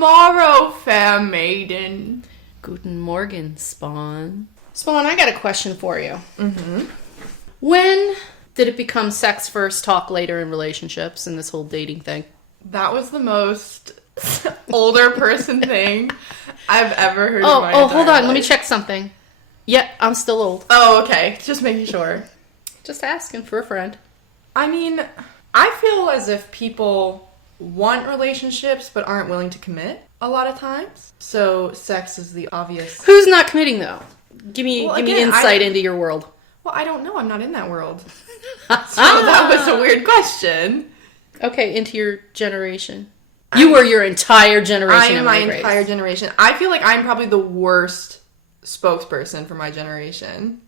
morrow, fair maiden. Guten Morgen, Spawn. Spawn, I got a question for you. Mm-hmm. When did it become sex first, talk later in relationships and this whole dating thing? That was the most older person thing I've ever heard in my entire hold on. life. Let me check something. Yep, I'm still old. Oh, okay. Just making sure. Just asking for a friend. I mean, I feel as if people want relationships but aren't willing to commit a lot of times. So sex is the obvious. Who's not committing, though? Give me insight into your world. Well, I don't know. I'm not in that world. So that was a weird question. Okay, into your generation. You were your entire generation. I am my entire generation. I feel like I'm probably the worst spokesperson for my generation.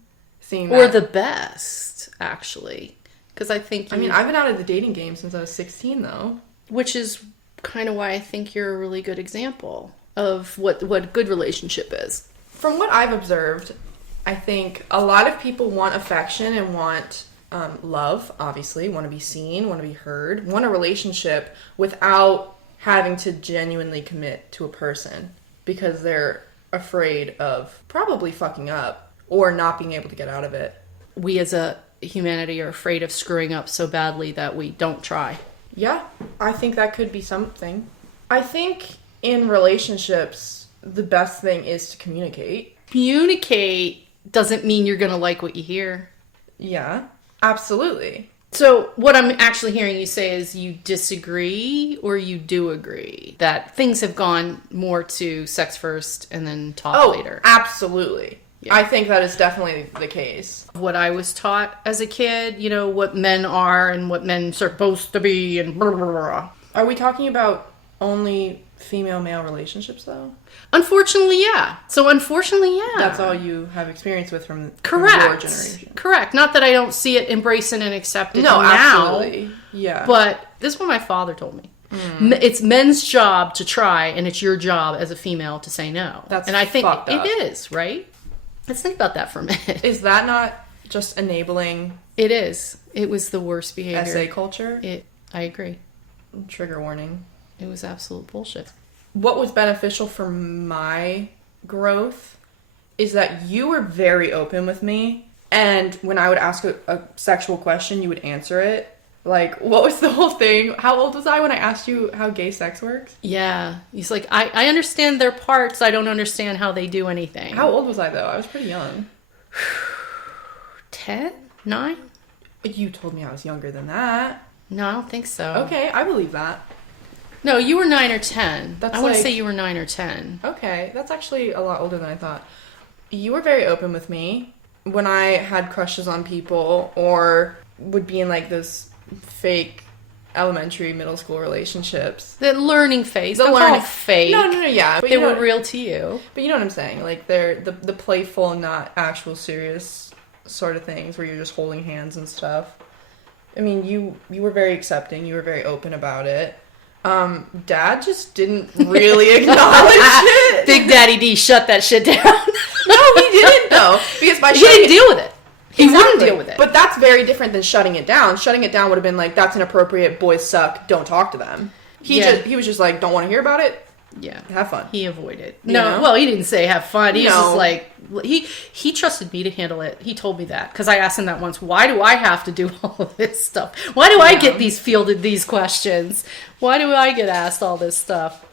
Or the best, actually. Because I think I mean, I've been out of the dating game since I was 16, though. Which is kind of why I think you're a really good example of what a good relationship is. From what I've observed, I think a lot of people want affection and want love, obviously, want to be seen, want to be heard, want a relationship without having to genuinely commit to a person because they're afraid of probably fucking up or not being able to get out of it. We as a humanity are afraid of screwing up so badly that we don't try. Yeah, I think that could be something. I think in relationships, the best thing is to communicate. Communicate doesn't mean you're going to like what you hear. Yeah, absolutely. So what I'm actually hearing you say is you disagree or you do agree that things have gone more to sex first and then talk later. Absolutely. Yeah. I think that is definitely the case. What I was taught as a kid, you know, what men are and what men are supposed to be and blah, blah, blah. Are we talking about only female-male relationships, though? Unfortunately, yeah. So, unfortunately, yeah. That's all you have experience with from your generation. Correct. Not that I don't see it, embrace it, and accept it now. Absolutely. Yeah. But this is what my father told me. It's men's job to try, and it's your job as a female to say no. And I think it is, right? Let's think about that for a minute. Is that not just enabling? It is. It was the worst behavior. SA culture? I agree. Trigger warning. It was absolute bullshit. What was beneficial for my growth is that you were very open with me. And when I would ask a sexual question, you would answer it. Like, what was the whole thing? How old was I when I asked you how gay sex works? Yeah. He's like, I understand their parts. I don't understand how they do anything. How old was I, though? I was pretty young. 10? 9? You told me I was younger than that. No, I don't think so. Okay, I believe that. No, you were 9 or 10. I want to say you were 9 or 10. Okay, that's actually a lot older than I thought. You were very open with me when I had crushes on people or would be in, like, those fake elementary, middle school relationships. The learning phase. Don't call it fake. No, yeah. But they were real to you. But you know what I'm saying? Like, they're the playful, not actual serious sort of things where you're just holding hands and stuff. I mean, you were very accepting. You were very open about it. Dad just didn't really acknowledge it. Big Daddy D shut that shit down. No, he didn't, though. Because he didn't deal with it. He wouldn't deal with it. But that's very different than shutting it down. Shutting it down would have been like, that's inappropriate, boys suck, don't talk to them. He was just like, don't want to hear about it? Yeah. Have fun. He avoided. Well, he didn't say have fun. He was just like, he trusted me to handle it. He told me that. Because I asked him that once, why do I have to do all of this stuff? Why do I get fielded these questions? Why do I get asked all this stuff?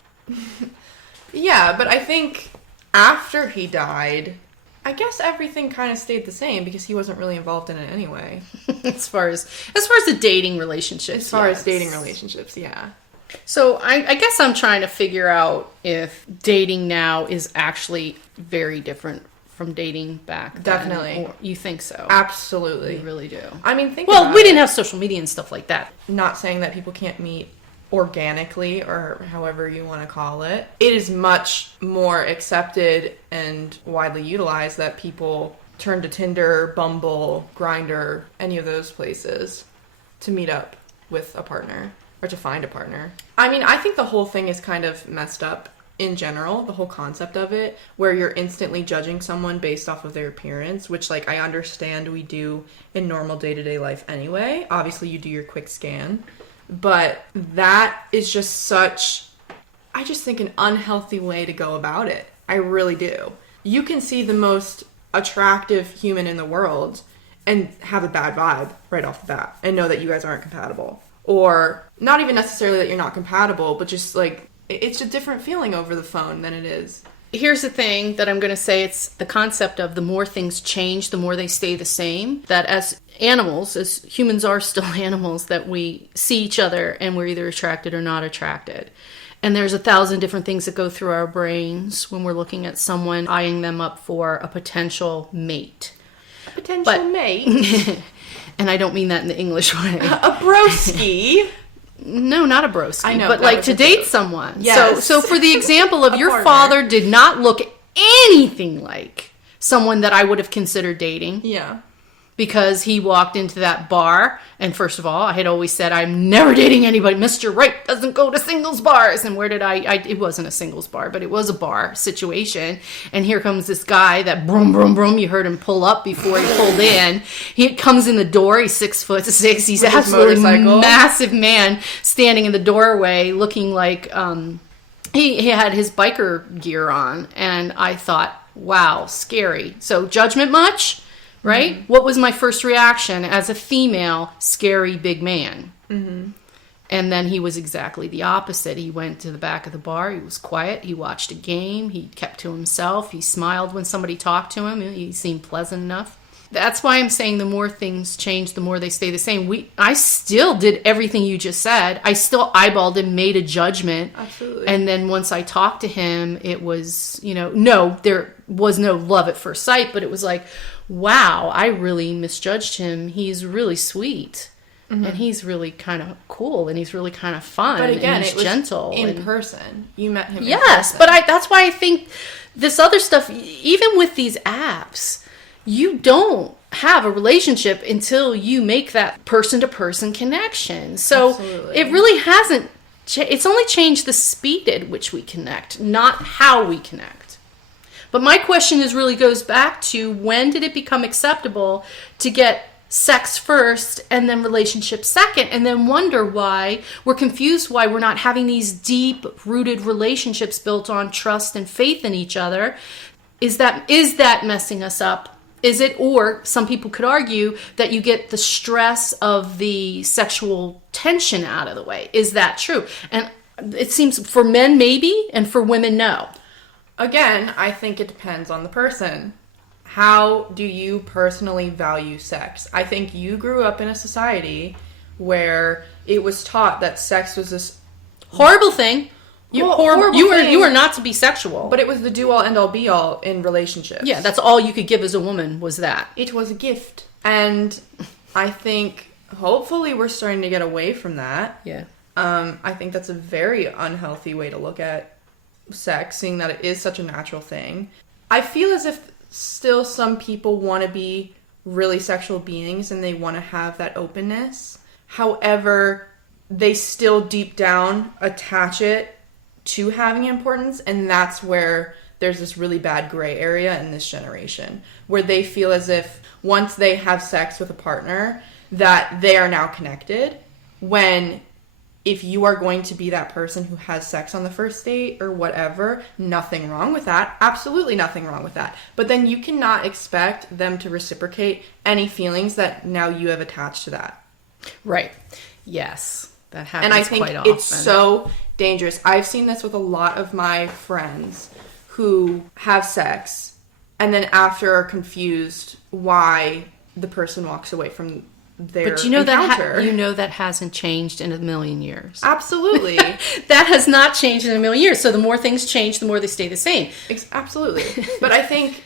Yeah, but I think after he died, I guess everything kind of stayed the same because he wasn't really involved in it anyway. as far as the dating relationships. As far as dating relationships, yeah. So I guess I'm trying to figure out if dating now is actually very different from dating back then. Definitely. Or you think so? Absolutely. You really do. I mean, we didn't have social media and stuff like that. Not saying that people can't meet organically or however you want to call it. It is much more accepted and widely utilized that people turn to Tinder, Bumble, Grindr, any of those places to meet up with a partner or to find a partner. I mean, I think the whole thing is kind of messed up in general, the whole concept of it, where you're instantly judging someone based off of their appearance, which, like, I understand we do in normal day-to-day life anyway. Obviously, you do your quick scan. But that is just such I just think an unhealthy way to go about it. I really do. You can see the most attractive human in the world and have a bad vibe right off the bat and know that you guys aren't compatible. Or not even necessarily that you're not compatible, but just like, it's a different feeling over the phone than it is. Here's the thing that I'm going to say. It's the concept of the more things change, the more they stay the same. That as animals, as humans are still animals, that we see each other and we're either attracted or not attracted. And there's 1,000 different things that go through our brains when we're looking at someone, eyeing them up for a potential mate. A potential mate? And I don't mean that in the English way. A broski? No, not a broski. I know, but like to date someone. Yes. So for the example of your partner. father did not look anything like someone that I would have considered dating. Yeah. Because he walked into that bar, and first of all, I had always said, I'm never dating anybody. Mr. Right doesn't go to singles bars. And where did it wasn't a singles bar, but it was a bar situation. And here comes this guy that broom, broom, broom. You heard him pull up before he pulled in. He comes in the door. He's 6'6". He's with absolutely massive man standing in the doorway looking like, he had his biker gear on. And I thought, wow, scary. So judgment much? Right? Mm-hmm. What was my first reaction as a female, scary big man? Mm-hmm. And then he was exactly the opposite. He went to the back of the bar. He was quiet. He watched a game. He kept to himself. He smiled when somebody talked to him. He seemed pleasant enough. That's why I'm saying the more things change, the more they stay the same. I still did everything you just said. I still eyeballed him, made a judgment. Absolutely. And then once I talked to him, it was, no, there was no love at first sight, but it was like, wow, I really misjudged him. He's really sweet. Mm-hmm. And he's really kind of cool. And he's really kind of fun. But again, and he's gentle. In person. You met him Yes, in person. But that's why I think this other stuff, even with these apps, you don't have a relationship until you make that person-to-person connection. So Absolutely. It really hasn't. It's only changed the speed at which we connect, not how we connect. But my question really goes back to, when did it become acceptable to get sex first and then relationship second, and then wonder why we're confused, why we're not having these deep-rooted relationships built on trust and faith in each other? Is that messing us up? Is it, or some people could argue that you get the stress of the sexual tension out of the way? Is that true? And it seems for men maybe, and for women no. Again, I think it depends on the person. How do you personally value sex? I think you grew up in a society where it was taught that sex was this horrible thing. Horrible you thing, were not to be sexual. But it was the do-all, end-all, be-all in relationships. Yeah, that's all you could give as a woman was that. It was a gift. And I think, hopefully, we're starting to get away from that. Yeah. I think that's a very unhealthy way to look at sex, seeing that it is such a natural thing. I feel as if still some people want to be really sexual beings and they want to have that openness. However, they still deep down attach it to having importance, and that's where there's this really bad gray area in this generation, where they feel as if once they have sex with a partner that they are now connected, when if you are going to be that person who has sex on the first date or whatever, nothing wrong with that. Absolutely nothing wrong with that. But then you cannot expect them to reciprocate any feelings that now you have attached to that. Right. Yes. That happens and I think quite often. It's so dangerous. I've seen this with a lot of my friends who have sex and then after are confused why the person walks away from their But you know encounter. that hasn't changed in a million years. Absolutely. That has not changed in a million years. So the more things change, the more they stay the same. Absolutely. But I think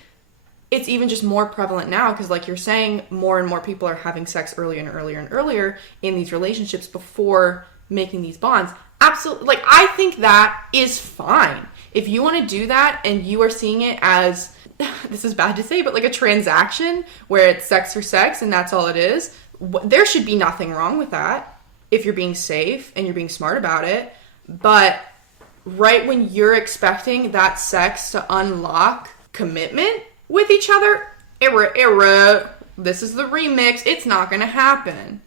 it's even just more prevalent now because, like you're saying, more and more people are having sex earlier and earlier and earlier in these relationships before making these bonds. Absolutely. Like, I think that is fine. If you want to do that and you are seeing it as, this is bad to say, but like a transaction where it's sex for sex and that's all it is, there should be nothing wrong with that if you're being safe and you're being smart about it. But right when you're expecting that sex to unlock commitment with each other, this is the remix, it's not going to happen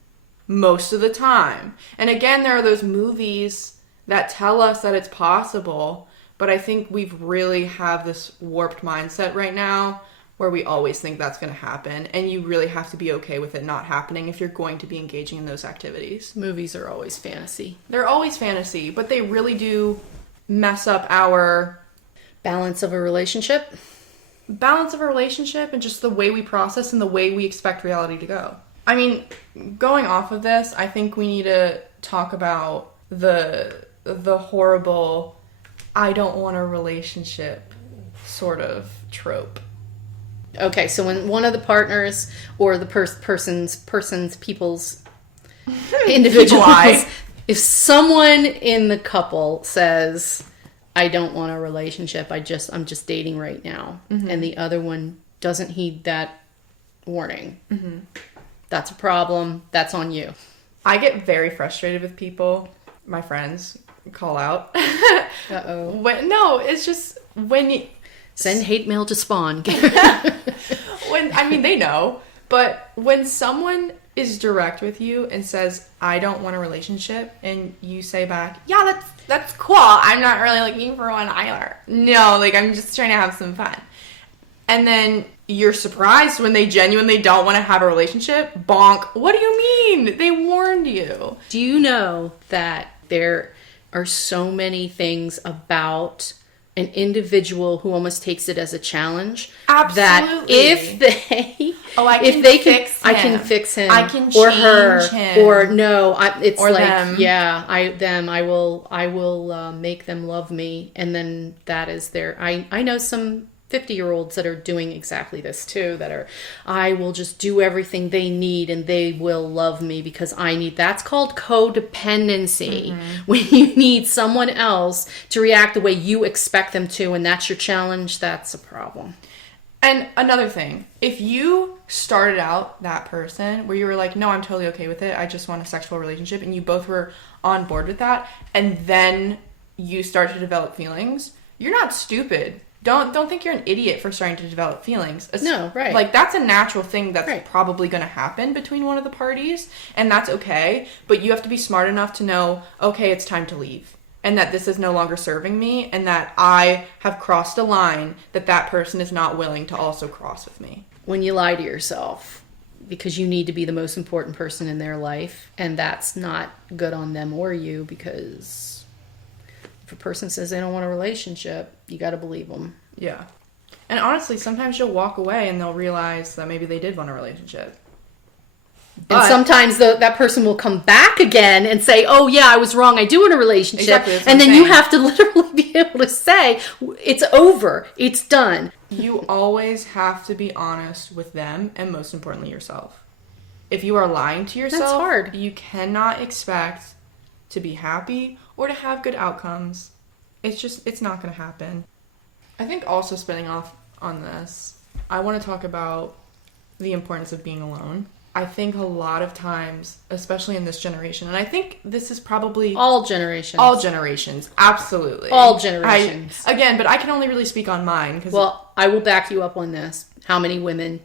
most of the time. And again, there are those movies that tell us that it's possible. But I think we've really have this warped mindset right now where we always think that's going to happen. And you really have to be okay with it not happening if you're going to be engaging in those activities. Movies are always fantasy. They're always fantasy, but they really do mess up our balance of a relationship and just the way we process and the way we expect reality to go. I mean, going off of this, I think we need to talk about the horrible I don't want a relationship sort of trope. Okay, so when one of the partners or the people's individuals, if someone in the couple says, I don't want a relationship, I'm just dating right now, and the other one doesn't heed that warning, that's a problem. That's on you. I get very frustrated with people, my friends call out. Uh-oh. No, it's just when you... Send hate mail to Spawn. They know. But when someone is direct with you and says, I don't want a relationship, and you say back, yeah, that's cool. I'm not really looking for one either. No, I'm just trying to have some fun. And then you're surprised when they genuinely don't want to have a relationship. Bonk. What do you mean? They warned you. Do you know that there are so many things about an individual who almost takes it as a challenge? Absolutely. That if they, I can fix him. I can or her, him. Or no, it's or like them. Yeah, I will make them love me, and then that is their. I know some 50-year-olds that are doing exactly this too, I will just do everything they need and they will love me because I need. That's called codependency. When you need someone else to react the way you expect them to, and that's your challenge, that's a problem. And another thing, if you started out that person where you were like, no, I'm totally okay with it, I just want a sexual relationship, and you both were on board with that, and then you start to develop feelings, you're not stupid. Don't think you're an idiot for starting to develop feelings. No, right. That's a natural thing that's probably going to happen between one of the parties, and that's okay. But you have to be smart enough to know, okay, it's time to leave, and that this is no longer serving me, and that I have crossed a line that person is not willing to also cross with me. When you lie to yourself because you need to be the most important person in their life, and that's not good on them or you, because if a person says they don't want a relationship, you got to believe them. Yeah. And honestly, sometimes you'll walk away and they'll realize that maybe they did want a relationship. And sometimes that person will come back again and say, oh yeah, I was wrong, I do want a relationship. Exactly, and then you have to literally be able to say, it's over, it's done. You always have to be honest with them, and most importantly, yourself. If you are lying to yourself, that's hard. You cannot expect to be happy or to have good outcomes. It's not going to happen. I think also spinning off on this, I want to talk about the importance of being alone. I think a lot of times, especially in this generation, and I think this is probably... All generations, absolutely. All generations. But I can only really speak on mine. Well, I will back you up on this. How many women...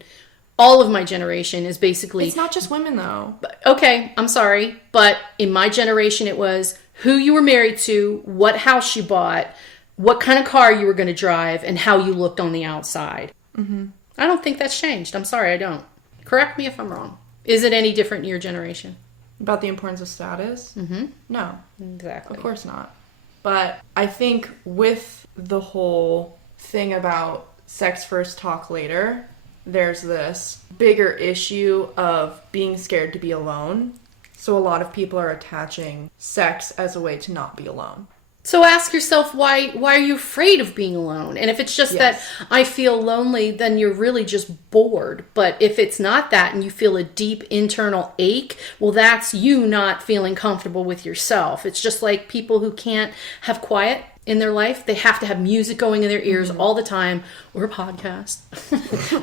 All of my generation is basically... It's not just women, though. Okay, I'm sorry. But in my generation, it was who you were married to, what house you bought, what kind of car you were going to drive, and how you looked on the outside. Mm-hmm. I don't think that's changed. I'm sorry, I don't. Correct me if I'm wrong. Is it any different in your generation? About the importance of status? Mm-hmm. No. Exactly. Of course not. But I think with the whole thing about sex first, talk later... There's this bigger issue of being scared to be alone. So a lot of people are attaching sex as a way to not be alone. So ask yourself, why are you afraid of being alone? And if it's just that I feel lonely, then you're really just bored. But if it's not that and you feel a deep internal ache, well, that's you not feeling comfortable with yourself. It's just like people who can't have quiet in their life. They have to have music going in their ears all the time, or a podcast,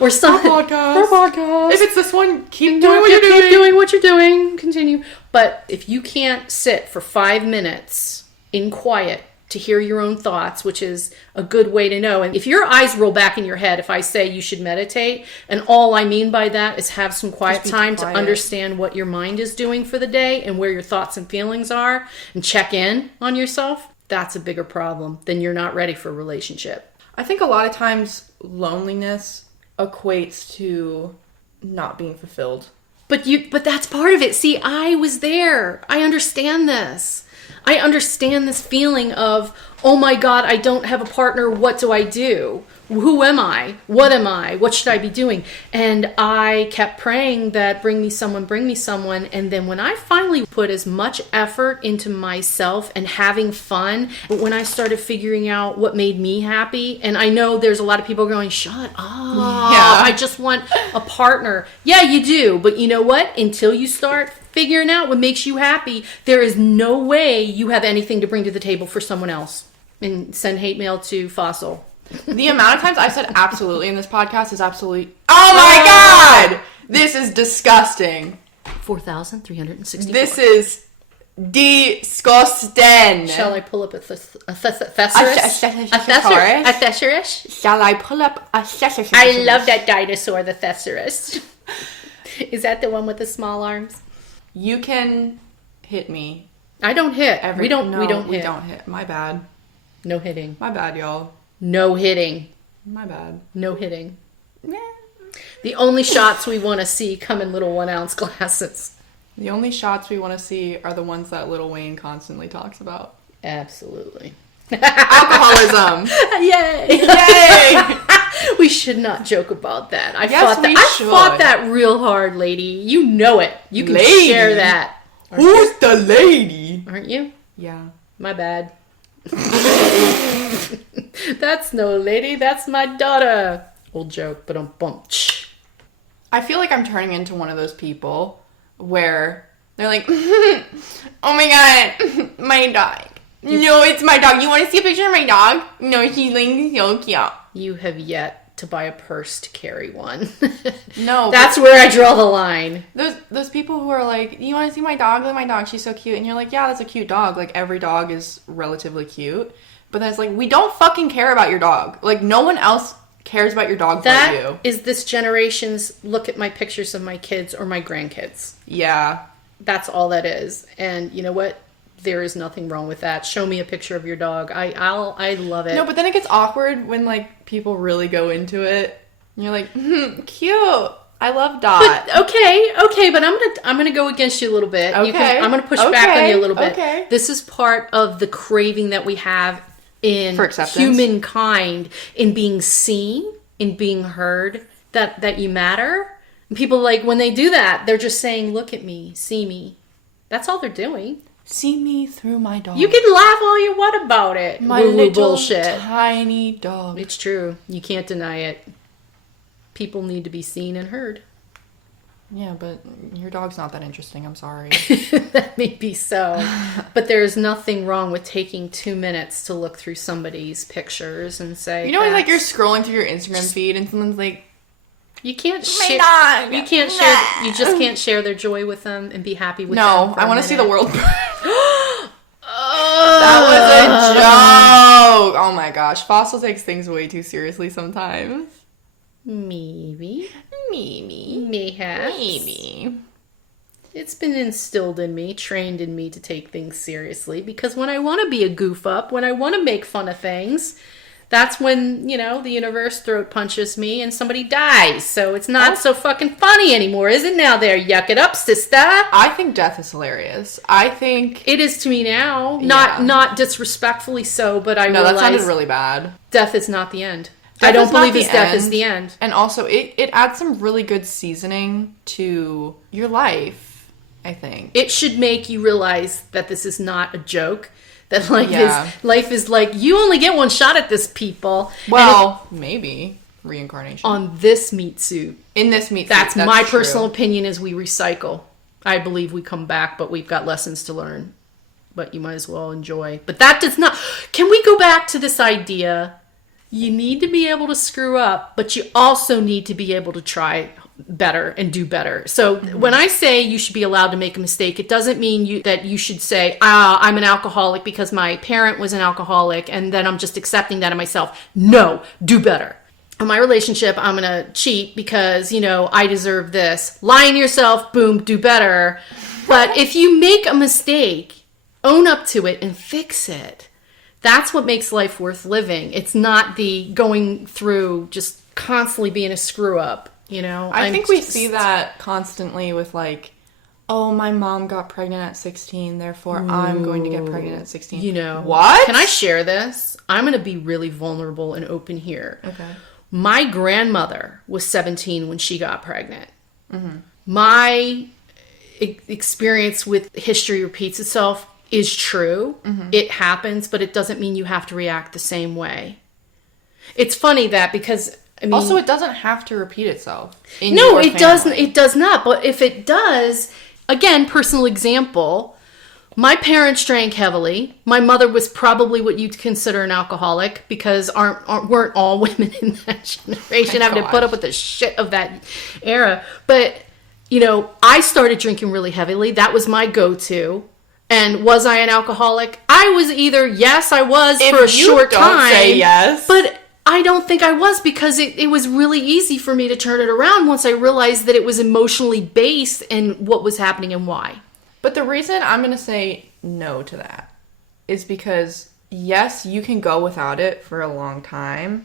or something. Or a podcast. If it's this one, keep doing what you're doing. Keep doing what you're doing. Continue. But if you can't sit for 5 minutes in quiet to hear your own thoughts, which is a good way to know. And if your eyes roll back in your head, if I say you should meditate, and all I mean by that is have some quiet time to understand what your mind is doing for the day and where your thoughts and feelings are, and check in on yourself, that's a bigger problem. Then you're not ready for a relationship. I think a lot of times loneliness equates to not being fulfilled. But that's part of it. See, I was there. I understand this. I understand this feeling of, oh my God, I don't have a partner. What do I do? Who am I? What am I? What should I be doing? And I kept praying that bring me someone. And then when I finally put as much effort into myself and having fun, but when I started figuring out what made me happy, and I know there's a lot of people going, shut up. Yeah. I just want a partner. Yeah, you do. But you know what? Until you start figuring out what makes you happy, there is no way you have anything to bring to the table for someone else. And send hate mail to Fossil. The amount of times I've said absolutely in this podcast is absolutely... Oh my God! This is disgusting. 4,364. This is disgusting. Shall I pull up a thesaurus? Shall I pull up a thesaurus? I love that dinosaur, the thesaurus. Is that the one with the small arms? You can hit me. I don't hit. We don't hit. We don't hit. My bad. No hitting. My bad, y'all. No hitting. My bad. No hitting. Yeah. The only shots we want to see come in little 1 ounce glasses. The only shots we want to see are the ones that Lil Wayne constantly talks about. Absolutely. Alcoholism. Yay. Yay. We should not joke about that. I should. fought that real hard, lady. You know it. You can share that. Who's the lady? Aren't you? Yeah. My bad. That's no lady, that's my daughter. Old joke, but I feel like I'm turning into one of those people where they're like, oh my God, my dog. No, it's my dog. You want to see a picture of my dog? No, she's like so cute. You have yet to buy a purse to carry one. No. That's where I draw the line. Those people who are like, you want to see my dog? Look at my dog. She's so cute. And you're like, yeah, that's a cute dog. Like, every dog is relatively cute. But then it's like, we don't fucking care about your dog. Like, no one else cares about your dog but you. That is this generation's look at my pictures of my kids or my grandkids. Yeah. That's all that is. And you know what? There is nothing wrong with that. Show me a picture of your dog. I love it. No, but then it gets awkward when, like, people really go into it. And you're like, cute. I love Dot. But, okay, but I'm gonna go against you a little bit. Okay. I'm gonna push back on you a little bit. Okay. This is part of the craving that we have in for acceptance. Humankind, in being seen, in being heard, that you matter. And people, like, when they do that, they're just saying, look at me, see me. That's all they're doing. See me through my dog. You can laugh all you want about it. My little bullshit. Tiny dog. It's true. You can't deny it. People need to be seen and heard. Yeah, but your dog's not that interesting. I'm sorry. That may be so. But there is nothing wrong with taking 2 minutes to look through somebody's pictures and say, you know, when, like, you're scrolling through your Instagram feed and someone's like, you can't share. You can't share. You just can't share their joy with them and be happy with them. No, I want to see the world. That was a joke. Oh my gosh, Fossil takes things way too seriously sometimes. Maybe. Mayhaps. Maybe. It's been instilled in me, trained in me to take things seriously, because when I want to be a goof up, when I want to make fun of things, that's when, you know, the universe throat punches me and somebody dies. So it's not so fucking funny anymore, is it now there? Yuck it up, sister. I think death is hilarious. I think... It is to me now. Not disrespectfully so, but I realize... that sounded really bad. Death is not the end. I don't believe his death is the end. And also, it adds some really good seasoning to your life, I think. It should make you realize that this is not a joke. That life is like, you only get one shot at this, people. Well, maybe. Reincarnation. On this meat suit. In this meat suit. That's my personal opinion is we recycle. I believe we come back, but we've got lessons to learn. But you might as well enjoy. But that does not... Can we go back to this idea? You need to be able to screw up, but you also need to be able to try better and do better. So when I say you should be allowed to make a mistake, it doesn't mean that you should say, I'm an alcoholic because my parent was an alcoholic and then I'm just accepting that in myself. No, do better. In my relationship, I'm going to cheat because, I deserve this. Lie to yourself, boom, do better. But if you make a mistake, own up to it and fix it. That's what makes life worth living. It's not the going through just constantly being a screw up. I think we see that constantly with oh, my mom got pregnant at 16, therefore I'm going to get pregnant at 16. What? Can I share this? I'm going to be really vulnerable and open here. Okay. My grandmother was 17 when she got pregnant. Mm-hmm. My experience with history repeats itself is true. Mm-hmm. It happens, but it doesn't mean you have to react the same way. It's funny that because... also, it doesn't have to repeat itself. No, it doesn't. It does not. But if it does, again, personal example, my parents drank heavily. My mother was probably what you'd consider an alcoholic because weren't all women in that generation having to put up with the shit of that era. But, I started drinking really heavily. That was my go-to. And was I an alcoholic? I was either, yes, I was for a short time. Don't say yes. But I don't think I was because it was really easy for me to turn it around once I realized that it was emotionally based in what was happening and why. But the reason I'm going to say no to that is because, yes, you can go without it for a long time,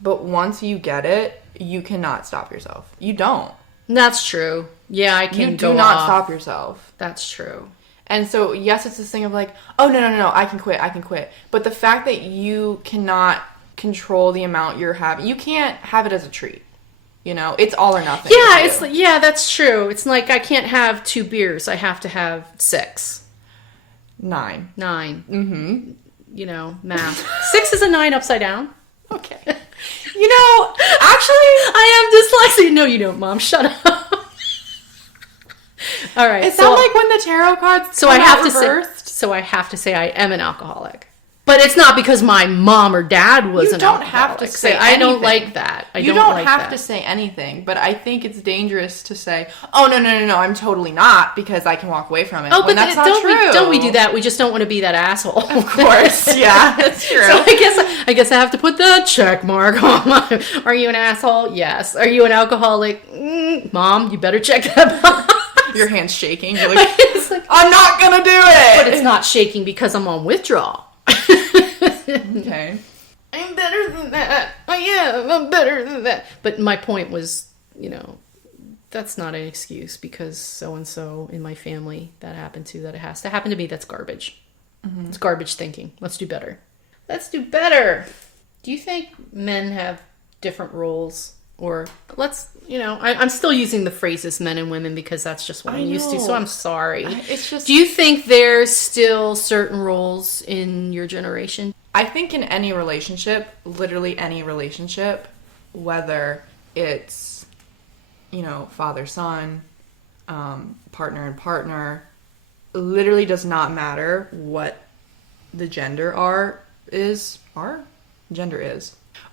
but once you get it, you cannot stop yourself. You don't. That's true. Yeah, I can go You do not stop yourself. That's true. And so, yes, it's this thing of oh, no, I can quit. But the fact that you cannot control the amount you're having. You can't have it as a treat. It's all or nothing. Yeah, that's true. It's like I can't have 2 beers. I have to have 6. 9. 9. Mm-hmm. Math. 6 is a 9 upside down. Okay. Actually, I am dyslexic. No, you don't, Mom. Shut up. All right. It's not like when the tarot cards come out reversed. So I have to say I am an alcoholic. But it's not because my mom or dad was an alcoholic. You don't have to say anything. I don't like that. You don't have to say anything, but I think it's dangerous to say, oh, no, I'm totally not because I can walk away from it. Oh, but that's not true. Don't we do that? We just don't want to be that asshole. Of course. Yeah, that's true. So I guess I have to put the check mark on my... Are you an asshole? Yes. Are you an alcoholic? Mom, you better check that box. Your hand's shaking. You're I'm not going to do it. But it's not shaking because I'm on withdrawal. Okay. I'm better than that. I'm better than that. But my point was, that's not an excuse because so-and-so in my family that happened to, that it has to happen to me. That's garbage. Mm-hmm. It's garbage thinking. Let's do better. Do you think men have different roles? Or I'm still using the phrases men and women because that's just what I'm used to. So I'm sorry. It's just. Do you think there's still certain roles in your generation? I think in any relationship, literally any relationship, whether it's, father-son, partner and partner, literally does not matter what the gender is,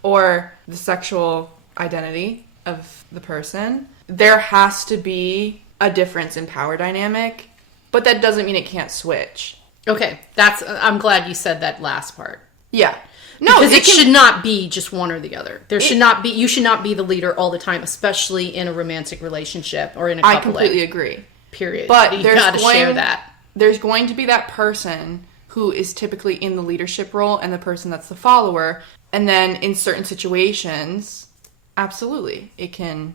or the sexual identity of the person. There has to be a difference in power dynamic, but that doesn't mean it can't switch. Okay, I'm glad you said that last part. Yeah. No, because it should not be just one or the other. You should not be the leader all the time, especially in a romantic relationship or in a couple. I completely agree. Period. But you gotta share that. There's going to be that person who is typically in the leadership role and the person that's the follower. And then in certain situations, absolutely, it can...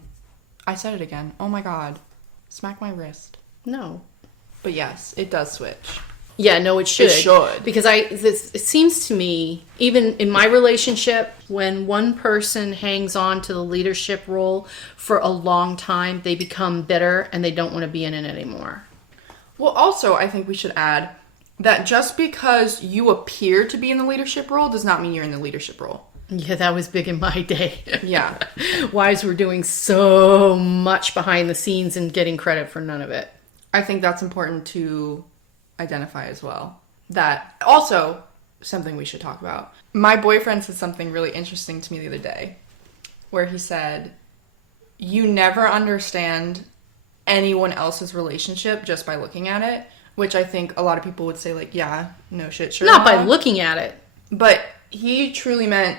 I said it again. Oh my God. Smack my wrist. No. But yes, it does switch. Yeah, no, it should. It should. Because it seems to me, even in my relationship, when one person hangs on to the leadership role for a long time, they become bitter and they don't want to be in it anymore. Well, also, I think we should add that just because you appear to be in the leadership role does not mean you're in the leadership role. Yeah, that was big in my day. Yeah. Wives were doing so much behind the scenes and getting credit for none of it. I think that's important to identify as well. That also something we should talk about. My boyfriend said something really interesting to me the other day where he said, you never understand anyone else's relationship just by looking at it, which I think a lot of people would say, like, yeah, no shit, sure. Not by looking at it. But he truly meant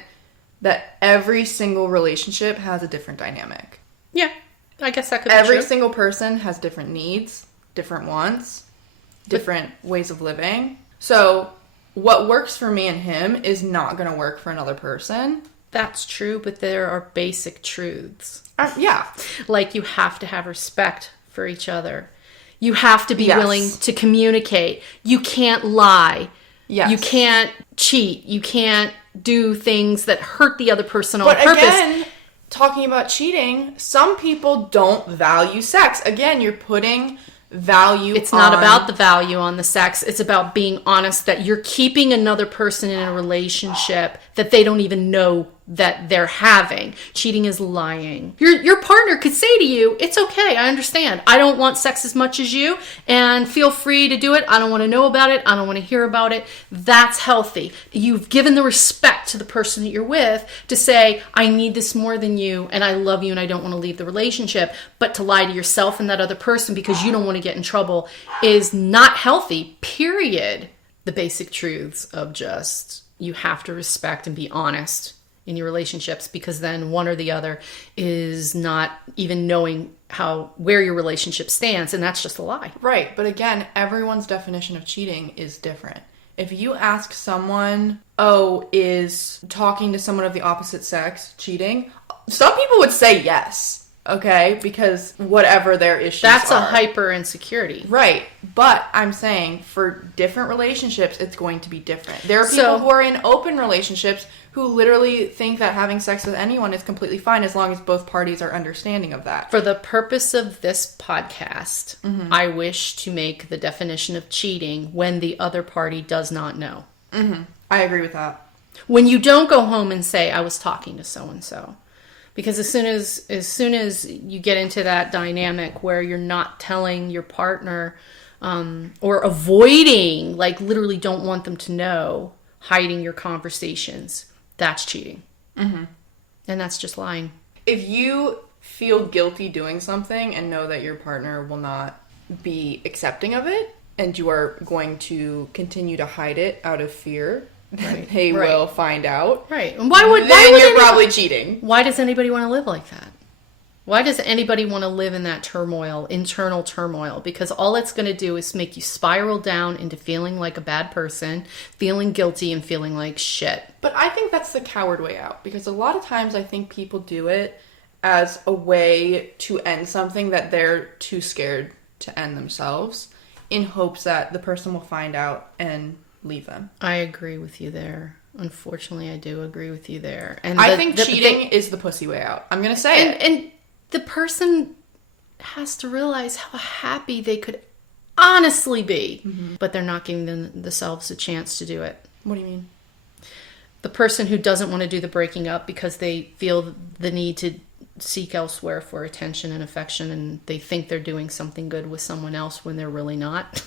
that every single relationship has a different dynamic. Yeah, I guess that could be Every true. single person has different needs, different wants, different ways of living. So what works for me and him is not going to work for another person. That's true, but there are basic truths. Yeah. Like, you have to have respect for each other. You have to be willing to communicate. You can't lie. Yes. You can't cheat. You can't do things that hurt the other person on purpose. Again, talking about cheating, some people don't value sex. Again, you're putting value It's not about the value on the sex. It's about being honest that you're keeping another person in a relationship that they don't even know that they're having. Cheating is lying. Your partner could say to you, it's okay, I understand. I don't want sex as much as you, and feel free to do it. I don't want to know about it. I don't want to hear about it. That's healthy. You've given the respect to the person that you're with to say, I need this more than you, and I love you, and I don't want to leave the relationship. But to lie to yourself and that other person because you don't want to get in trouble is not healthy, period. The basic truths of just, you have to respect and be honest in your relationships, because then one or the other is not even knowing where your relationship stands, and that's just a lie. Right, but again, everyone's definition of cheating is different. If you ask someone, is talking to someone of the opposite sex cheating? Some people would say yes, okay? Because whatever their issues That's are. a hyper insecurity. Right, but I'm saying for different relationships, it's going to be different. There are people who are in open relationships who literally think that having sex with anyone is completely fine as long as both parties are understanding of that. For the purpose of this podcast, I wish to make the definition of cheating when the other party does not know. Mm-hmm. I agree with that. When you don't go home and say, I was talking to so-and-so. Because as soon as you get into that dynamic where you're not telling your partner, or avoiding, like literally don't want them to know, hiding your conversations, that's cheating. Mm-hmm. And that's just lying. If you feel guilty doing something and know that your partner will not be accepting of it, and you are going to continue to hide it out of fear that they will find out, right? And then you're probably cheating. Why does anybody want to live like that? Why does anybody want to live in that turmoil, internal turmoil? Because all it's going to do is make you spiral down into feeling like a bad person, feeling guilty, and feeling like shit. But I think that's the coward way out. Because a lot of times I think people do it as a way to end something that they're too scared to end themselves, in hopes that the person will find out and leave them. I agree with you there. Unfortunately, I do agree with you there. And I think cheating is the pussy way out. I'm going to say it. And the person has to realize how happy they could honestly be, but they're not giving themselves a chance to do it. What do you mean? The person who doesn't want to do the breaking up because they feel the need to seek elsewhere for attention and affection, and they think they're doing something good with someone else when they're really not.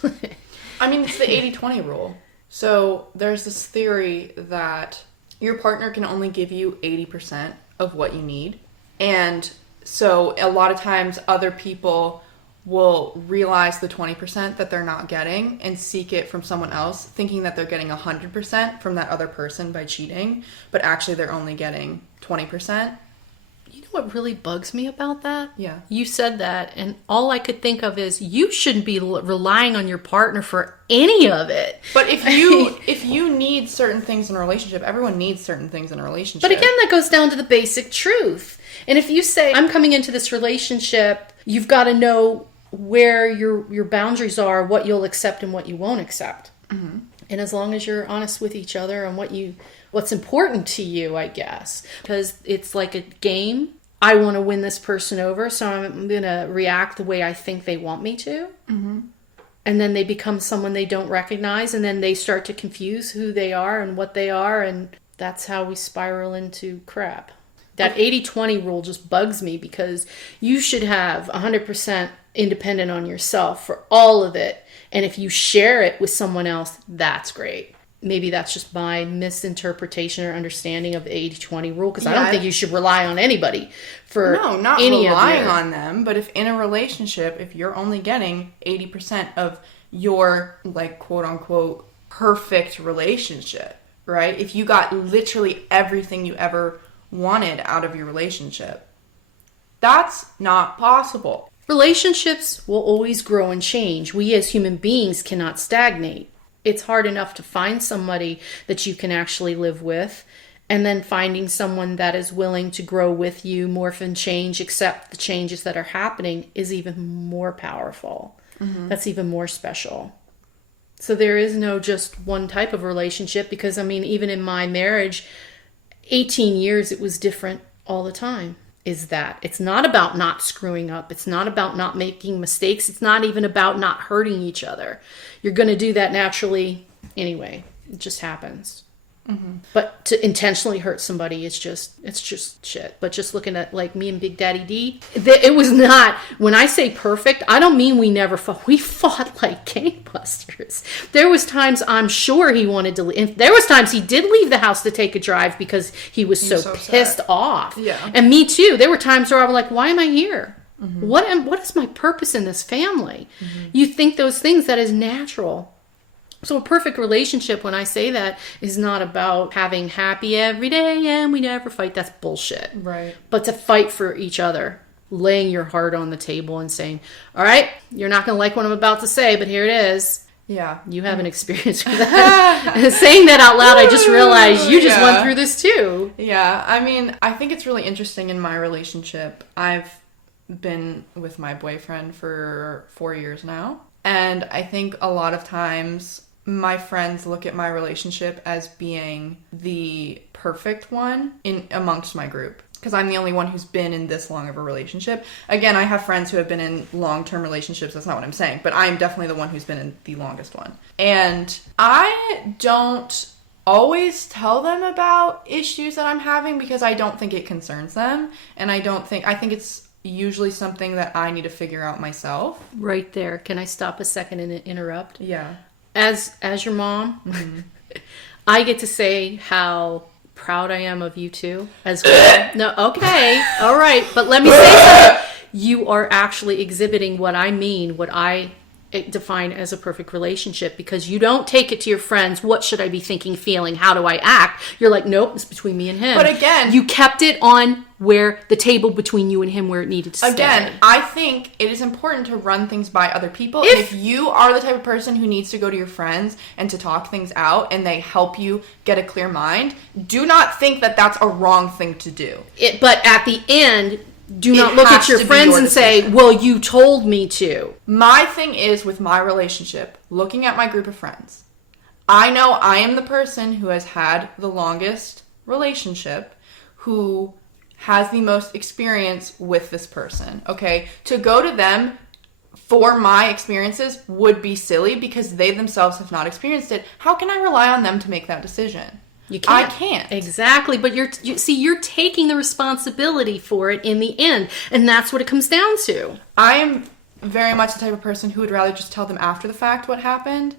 I mean, it's the 80-20 rule. So there's this theory that your partner can only give you 80% of what you need. And so a lot of times other people will realize the 20% that they're not getting and seek it from someone else, thinking that they're getting 100% from that other person by cheating, but actually they're only getting 20%. You know what really bugs me about that? Yeah. You said that, and all I could think of is you shouldn't be relying on your partner for any of it. But if you need certain things in a relationship, everyone needs certain things in a relationship. But again, that goes down to the basic truth. And if you say, I'm coming into this relationship, you've got to know where your boundaries are, what you'll accept and what you won't accept. Mm-hmm. And as long as you're honest with each other and what's important to you, I guess. Because it's like a game. I want to win this person over, so I'm going to react the way I think they want me to. Mm-hmm. And then they become someone they don't recognize, and then they start to confuse who they are and what they are, and that's how we spiral into crap. That 80-20 rule just bugs me, because you should have 100% independent on yourself for all of it. And if you share it with someone else, that's great. maybe that's just my misinterpretation or understanding of the 80-20 rule, because I don't think you should rely on anybody for not relying on them, but if in a relationship, if you're only getting 80% of your, like, quote unquote perfect relationship, right? If you got literally everything you ever wanted out of your relationship, that's not possible. Relationships will always grow and change. We as human beings cannot stagnate. It's hard enough to find somebody that you can actually live with, and then finding someone that is willing to grow with you, morph and change, accept the changes that are happening is even more powerful. Mm-hmm. That's even more special. So there is no just one type of relationship, because, I mean, even in my marriage, 18 years, it was different all the time. Is that it's not about not screwing up. It's not about not making mistakes. It's not even about not hurting each other. You're going to do that naturally anyway. It just happens. Mm-hmm. But to intentionally hurt somebody, it's just shit. But just looking at, like, me and Big Daddy D, it was not, when I say perfect, I don't mean we never fought. We fought like gangbusters. There was times I'm sure he wanted to leave. There was times he did leave the house to take a drive because he was so pissed off. Yeah. And me too. There were times where I was like, why am I here? Mm-hmm. What is my purpose in this family? Mm-hmm. You think those things, that is natural. So a perfect relationship, when I say that, is not about having happy every day and we never fight. That's bullshit. Right. But to fight for each other, laying your heart on the table and saying, all right, you're not going to like what I'm about to say, but here it is. Yeah. You have an experience with that. And saying that out loud, I just realized you just went through this too. Yeah. I mean, I think it's really interesting in my relationship. I've been with my boyfriend for 4 years now. And I think a lot of times my friends look at my relationship as being the perfect one amongst my group, because I'm the only one who's been in this long of a relationship. Again, I have friends who have been in long-term relationships. That's not what I'm saying, but I'm definitely the one who's been in the longest one. And I don't always tell them about issues that I'm having, because I don't think it concerns them, and I think it's usually something that I need to figure out myself. Right there. Can I stop a second and interrupt? Yeah. As your mom, mm-hmm. I get to say how proud I am of you too, as well. No, okay, all right, but let me say something. You are actually exhibiting what I mean, what I define as a perfect relationship, because you don't take it to your friends. What should I be thinking, feeling? How do I act? You're like, nope, it's between me and him. But again, you kept it on where the table between you and him, where it needed to stay. Again, I think it is important to run things by other people. If you are the type of person who needs to go to your friends and to talk things out, and they help you get a clear mind, do not think that that's a wrong thing to do. But at the end, do not look at your friends and say, well, you told me to. My thing is, with my relationship, looking at my group of friends, I know I am the person who has had the longest relationship, who has the most experience with this person, okay? To go to them for my experiences would be silly, because they themselves have not experienced it. How can I rely on them to make that decision? You can't. I can't. Exactly. But you're taking the responsibility for it in the end. And that's what it comes down to. I am very much the type of person who would rather just tell them after the fact what happened.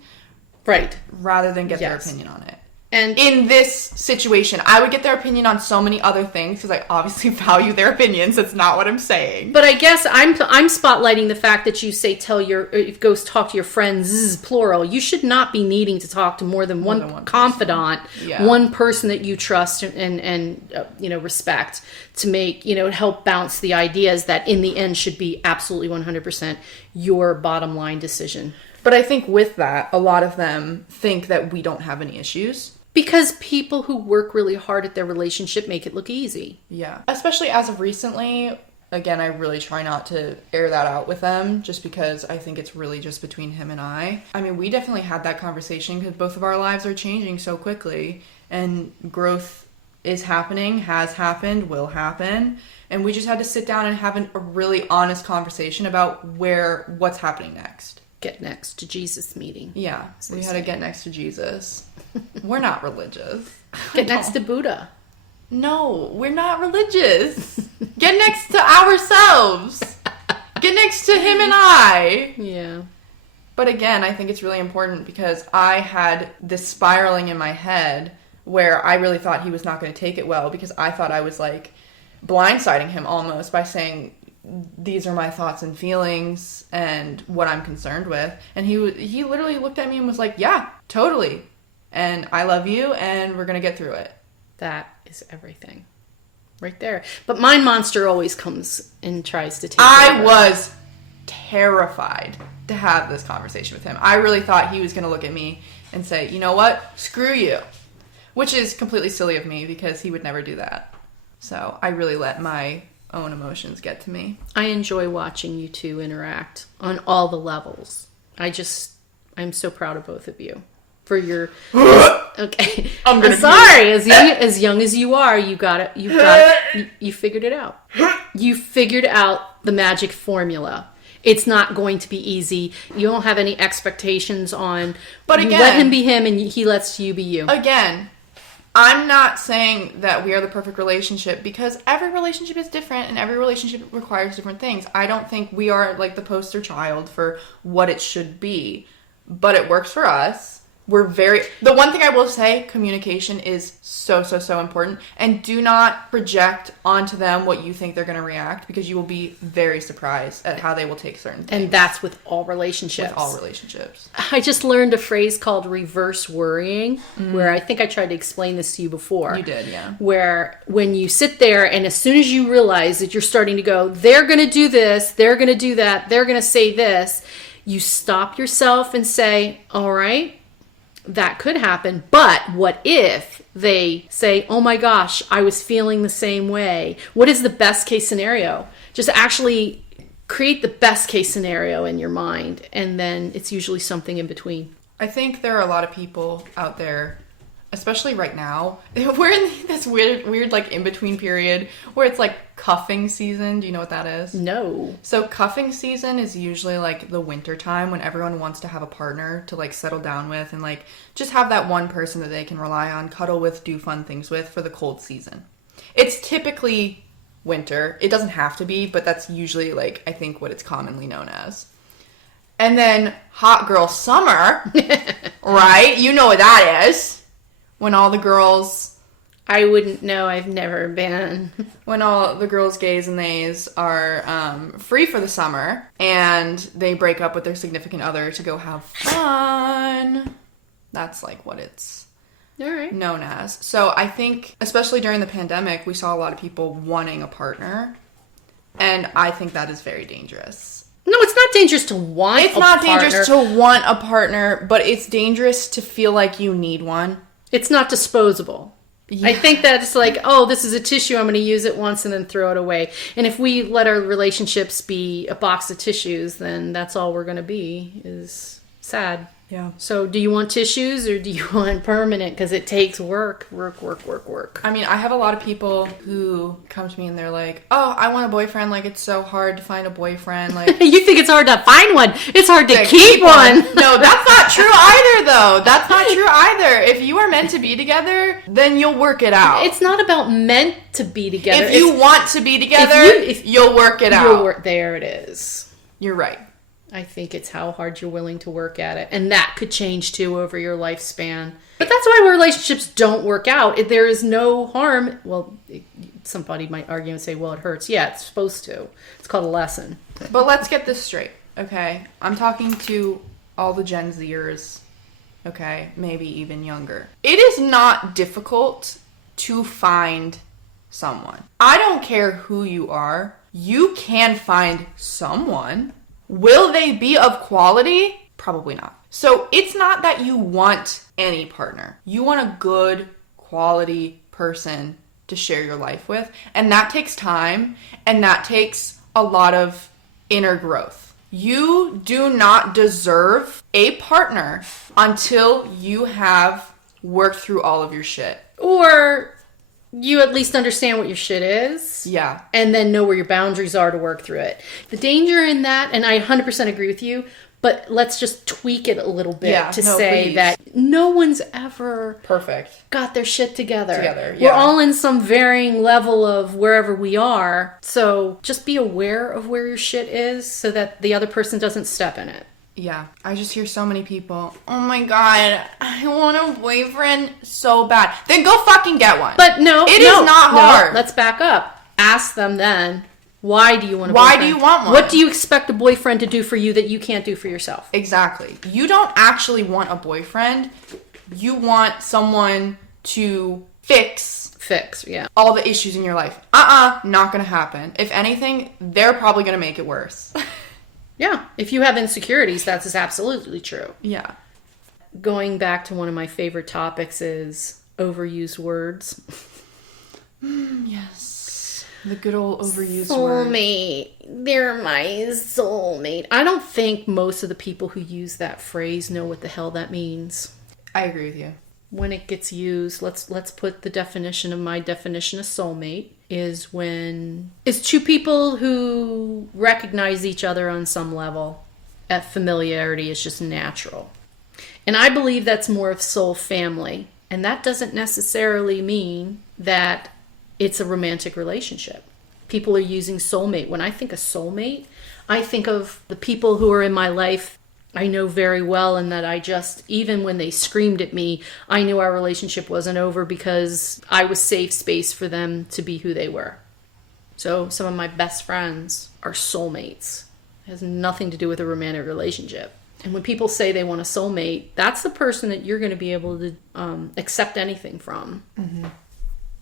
Right. Rather than get their opinion on it. And in this situation, I would get their opinion on so many other things, because I obviously value their opinions. That's not what I'm saying. But I guess I'm spotlighting the fact that you say go talk to your friends, plural. You should not be needing to talk to more than one confidant, one person that you trust and respect, to make, help bounce the ideas that in the end should be absolutely 100% your bottom line decision. But I think with that, a lot of them think that we don't have any issues. Because people who work really hard at their relationship make it look easy. Yeah. Especially as of recently. Again, I really try not to air that out with them, just because I think it's really just between him and I. I mean, we definitely had that conversation, because both of our lives are changing so quickly. And growth is happening, has happened, will happen. And we just had to sit down and have a really honest conversation about what's happening next. Get next to Jesus meeting. Yeah, we had to get next to Jesus. We're not religious. Get next to Buddha. No, we're not religious. Get next to ourselves. Get next to him and I. Yeah. But again, I think it's really important because I had this spiraling in my head where I really thought he was not going to take it well because I thought I was like blindsiding him almost by saying, these are my thoughts and feelings and what I'm concerned with. And he literally looked at me and was like, yeah, totally. And I love you and we're going to get through it. That is everything. Right there. But Mind Monster always comes and tries to take I over. was terrified to have this conversation with him. I really thought he was going to look at me and say, you know what? Screw you. Which is completely silly of me because he would never do that. So I really let my own emotions get to me. I enjoy watching you two interact on all the levels. I'm so proud of both of you for your. Okay, I'm sorry. As young as you are, you figured it out. You figured out the magic formula. It's not going to be easy. You don't have any expectations on. But again, you let him be him, and he lets you be you. Again, I'm not saying that we are the perfect relationship because every relationship is different and every relationship requires different things. I don't think we are like the poster child for what it should be, but it works for us. The one thing I will say, communication is so important, and do not project onto them what you think they're going to react because you will be very surprised at how they will take certain things. And that's with all relationships. I just learned a phrase called reverse worrying, where I think I tried to explain this to you before. You did, yeah. Where when you sit there and as soon as you realize that you're starting to go, they're going to do this, they're going to do that, they're going to say this, you stop yourself and say, all right, that could happen, but what if they say, oh my gosh, I was feeling the same way? What is the best case scenario? Just actually create the best case scenario in your mind, and then it's usually something in between. I think there are a lot of people out there, especially right now, we're in this weird like in-between period where it's like cuffing season. Do you know what that is? No. So cuffing season is usually like the winter time when everyone wants to have a partner to like settle down with and like just have that one person that they can rely on, cuddle with, do fun things with for the cold season. It's typically winter. It doesn't have to be, but that's usually like I think what it's commonly known as. And then hot girl summer, right? You know what that is. When all the girls... I wouldn't know. I've never been. When all the girls, gays and theys are free for the summer and they break up with their significant other to go have fun. That's like what it's known as. So I think, especially during the pandemic, we saw a lot of people wanting a partner. And I think that is very dangerous. No, it's not dangerous to want a partner. It's not dangerous to want a partner, but it's dangerous to feel like you need one. It's not disposable. Yeah. I think that it's like, oh, this is a tissue. I'm going to use it once and then throw it away. And if we let our relationships be a box of tissues, then that's all we're going to be, is sad. Yeah. So do you want tissues or do you want permanent? Because it takes work. I mean, I have a lot of people who come to me and they're like, oh, I want a boyfriend. Like, it's so hard to find a boyfriend. Like, you think it's hard to find one. It's hard to keep one. No, that's not true either, though. That's not true either. If you are meant to be together, then you'll work it out. It's not about meant to be together. If you want to be together, you'll work it out. There it is. You're right. I think it's how hard you're willing to work at it. And that could change, too, over your lifespan. But that's why relationships don't work out. There is no harm. Well, somebody might argue and say, well, it hurts. Yeah, it's supposed to. It's called a lesson. But let's get this straight, okay? I'm talking to all the Gen Zers, okay? Maybe even younger. It is not difficult to find someone. I don't care who you are. You can find someone. Will they be of quality? Probably not. So it's not that you want any partner. You want a good quality person to share your life with. And that takes time and that takes a lot of inner growth. You do not deserve a partner until you have worked through all of your shit. Or you at least understand what your shit is. Yeah. And then know where your boundaries are to work through it. The danger in that, and I 100% agree with you, but let's just tweak it a little bit say that no one's ever perfect got their shit together. Yeah. We're all in some varying level of wherever we are. So just be aware of where your shit is so that the other person doesn't step in it. Yeah. I just hear so many people, oh my God, I want a boyfriend so bad. Then go fucking get one. But no, it is not hard. Let's back up. Ask them then, why do you want a boyfriend? Why do you want one? What do you expect a boyfriend to do for you that you can't do for yourself? Exactly. You don't actually want a boyfriend. You want someone to fix, yeah, all the issues in your life. Not gonna happen. If anything, they're probably gonna make it worse. Yeah, if you have insecurities, that is absolutely true. Yeah. Going back to one of my favorite topics is overused words. Yes. The good old overused soulmate. They're my soulmate. I don't think most of the people who use that phrase know what the hell that means. I agree with you. When it gets used, let's put the definition of my definition of soulmate is when it's two people who recognize each other on some level. That familiarity is just natural. And I believe that's more of soul family. And that doesn't necessarily mean that it's a romantic relationship. People are using soulmate. When I think of soulmate, I think of the people who are in my life I know very well, and that I just, even when they screamed at me, I knew our relationship wasn't over because I was safe space for them to be who they were. So some of my best friends are soulmates. It has nothing to do with a romantic relationship. And when people say they want a soulmate, that's the person that you're going to be able to accept anything from. Mm-hmm.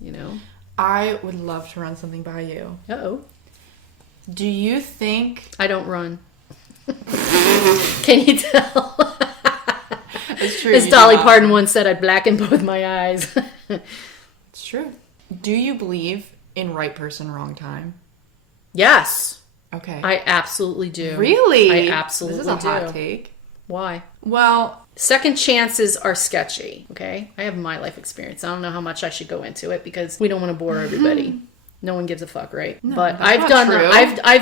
You know? I would love to run something by you. Uh-oh. Do you think... I don't run. Can you tell? It's true. As Dolly Parton once said, I blacken both my eyes. It's true. Do you believe in right person, wrong time? Yes. Okay. I absolutely do. Really? I absolutely do. This is a hot take. Why? Well, second chances are sketchy, okay? I have my life experience. I don't know how much I should go into it because we don't want to bore everybody. No one gives a fuck, right? No, but I've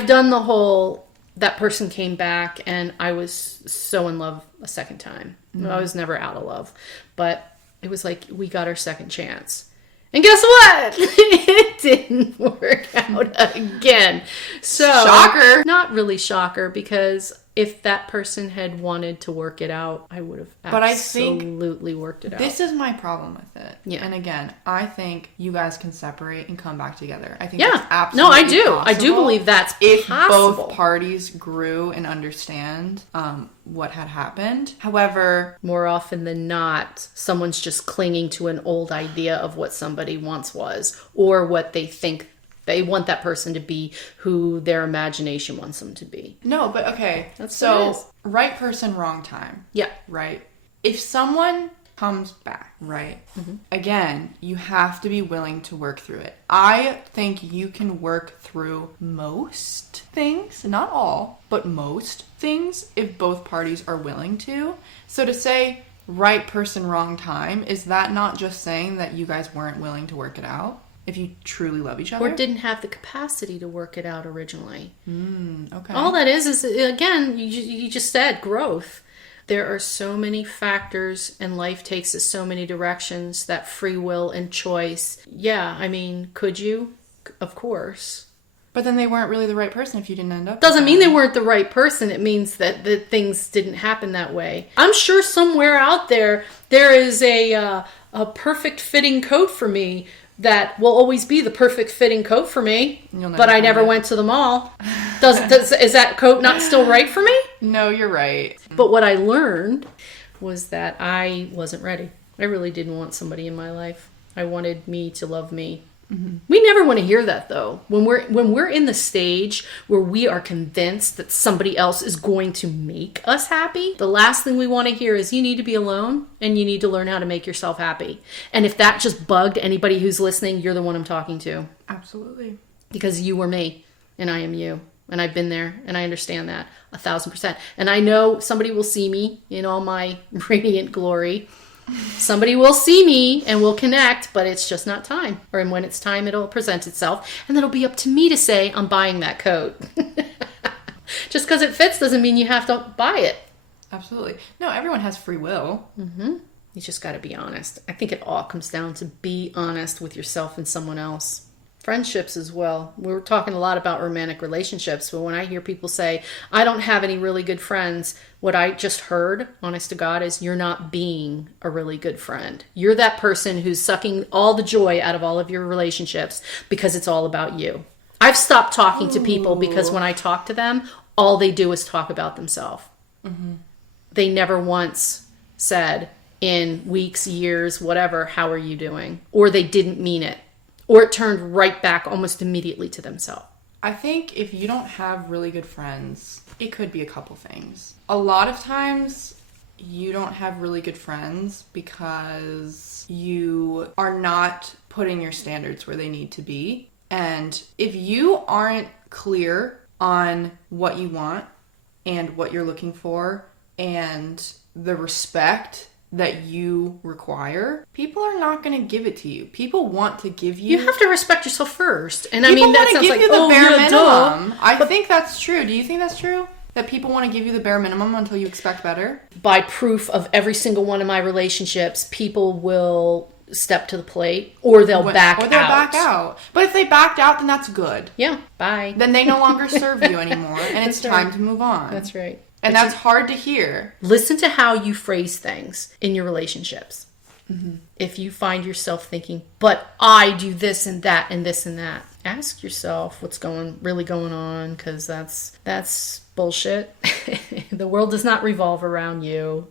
done the whole... That person came back and I was so in love a second time. Mm-hmm. I was never out of love. But it was like, we got our second chance. And guess what? It didn't work out again. So, shocker. Not really shocker, because if that person had wanted to work it out, I would have absolutely worked it out. This is my problem with it. Yeah. And again, I think you guys can separate and come back together. I think that's absolutely No, I do. possible I do believe that's if possible. both parties grew and understand what had happened. However, more often than not, someone's just clinging to an old idea of what somebody once was, or what they think they want that person to be, who their imagination wants them to be. No, but okay. That's so right person, wrong time. Yeah. Right? If someone comes back, right? Mm-hmm. Again, you have to be willing to work through it. I think you can work through most things, not all, but most things if both parties are willing to. So to say right person, wrong time, is that not just saying that you guys weren't willing to work it out? If you truly love each other? Or didn't have the capacity to work it out originally. Okay. All that is again, you just said growth. There are so many factors, and life takes us so many directions, that free will and choice. Yeah, I mean, could you? Of course. But then they weren't really the right person if you didn't end up Doesn't mean they weren't the right person. It means that things didn't happen that way. I'm sure somewhere out there is a perfect fitting coat for me that will always be the perfect fitting coat for me, but I never went to the mall. Is that coat not still right for me? No, you're right. But what I learned was that I wasn't ready. I really didn't want somebody in my life. I wanted me to love me. Mm-hmm. We never want to hear that, though. When we're in the stage where we are convinced that somebody else is going to make us happy, the last thing we want to hear is, you need to be alone and you need to learn how to make yourself happy. And if that just bugged anybody who's listening, you're the one I'm talking to. Absolutely. Because you were me and I am you. And I've been there and I understand that 1,000%. And I know somebody will see me in all my radiant glory. Somebody will see me and will connect, but it's just not time. Or when it's time, it'll present itself. And then it'll be up to me to say, I'm buying that coat. Just because it fits doesn't mean you have to buy it. Absolutely. No, everyone has free will. Mm-hmm. You just got to be honest. I think it all comes down to be honest with yourself and someone else. Friendships as well. We were talking a lot about romantic relationships, but when I hear people say, I don't have any really good friends, what I just heard, honest to God, is you're not being a really good friend. You're that person who's sucking all the joy out of all of your relationships because it's all about you. I've stopped talking to people because when I talk to them, all they do is talk about themselves. Mm-hmm. They never once said in weeks, years, whatever, how are you doing? Or they didn't mean it. Or it turned right back almost immediately to themselves. I think if you don't have really good friends, it could be a couple things. A lot of times, you don't have really good friends because you are not putting your standards where they need to be. And if you aren't clear on what you want and what you're looking for and the respect that you require, people are not going to give it to you. People want to give you... You have to respect yourself first. And people I mean, that want to sounds give like, you the bare minimum. Duh. I think that's true. Do you think that's true? That people want to give you the bare minimum until you expect better? By proof of every single one of my relationships, people will step to the plate or they'll back out. Or they'll back out. But if they backed out, then that's good. Yeah, bye. Then they no longer serve you anymore, and it's time to move on. That's right. And that's hard to hear. Listen to how you phrase things in your relationships. Mm-hmm. If you find yourself thinking, but I do this and that and this and that, ask yourself what's really going on, because that's bullshit. The world does not revolve around you.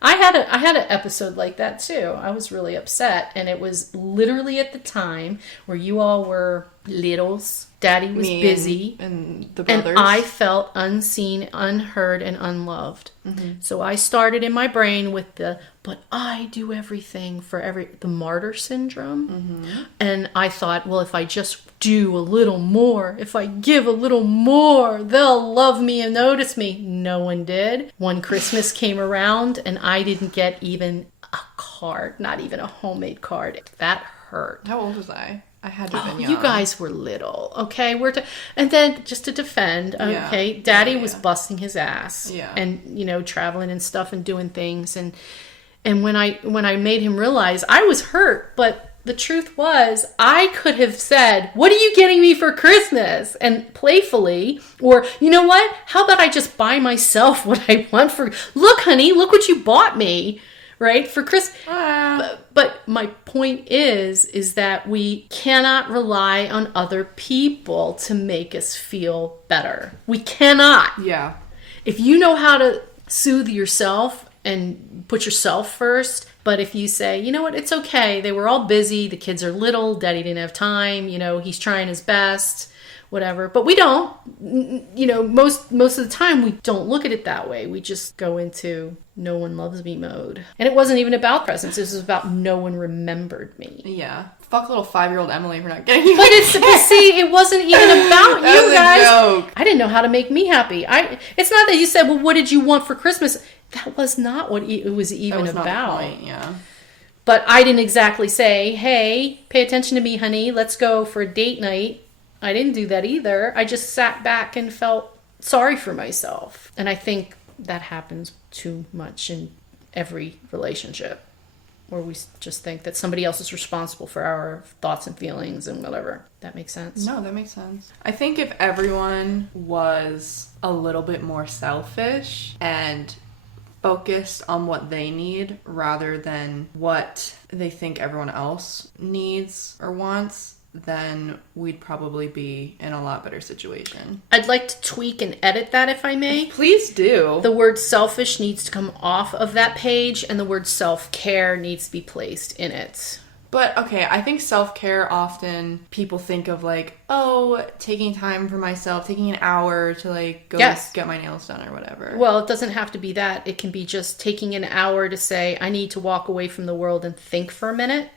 I had an episode like that too. I was really upset, and it was literally at the time where you all were littles. Daddy was busy, and the brothers. And I felt unseen, unheard, and unloved. Mm-hmm. So I started in my brain with but I do everything for the martyr syndrome. Mm-hmm. And I thought, well, if I just do a little more, if I give a little more, they'll love me and notice me. No one did. One Christmas came around and I didn't get even a card, not even a homemade card. That hurt. How old was I? I had to have been young. You guys were little, okay? And then just to defend, okay, Daddy was busting his ass, and traveling and stuff and doing things, and when I made him realize I was hurt, but the truth was I could have said, "What are you getting me for Christmas?" and playfully, or you know what? How about I just buy myself what I want for? Look, honey, look what you bought me. Right? For Christmas. But my point is that we cannot rely on other people to make us feel better. We cannot. Yeah. If you know how to soothe yourself and put yourself first, but if you say, you know what, it's okay. They were all busy. The kids are little. Daddy didn't have time. He's trying his best. Whatever. But we don't. Most of the time we don't look at it that way. We just go into no one loves me mode. And it wasn't even about presents. It was about no one remembered me. Yeah. Fuck little 5-year-old Emily for not getting you. But see, it wasn't even about you guys. Joke. I didn't know how to make me happy. It's not that you said, well, what did you want for Christmas? That was not what it was even about. Not the point, yeah. But I didn't exactly say, hey, pay attention to me, honey. Let's go for a date night. I didn't do that either. I just sat back and felt sorry for myself. And I think that happens too much in every relationship, where we just think that somebody else is responsible for our thoughts and feelings and whatever. That makes sense? No, that makes sense. I think if everyone was a little bit more selfish and focused on what they need rather than what they think everyone else needs or wants, then we'd probably be in a lot better situation. I'd like to tweak and edit that if I may. Please do. The word selfish needs to come off of that page, and the word self-care needs to be placed in it. But, okay, I think self-care often people think of taking time for myself, taking an hour to go get my nails done or whatever. Well, it doesn't have to be that. It can be just taking an hour to say, I need to walk away from the world and think for a minute.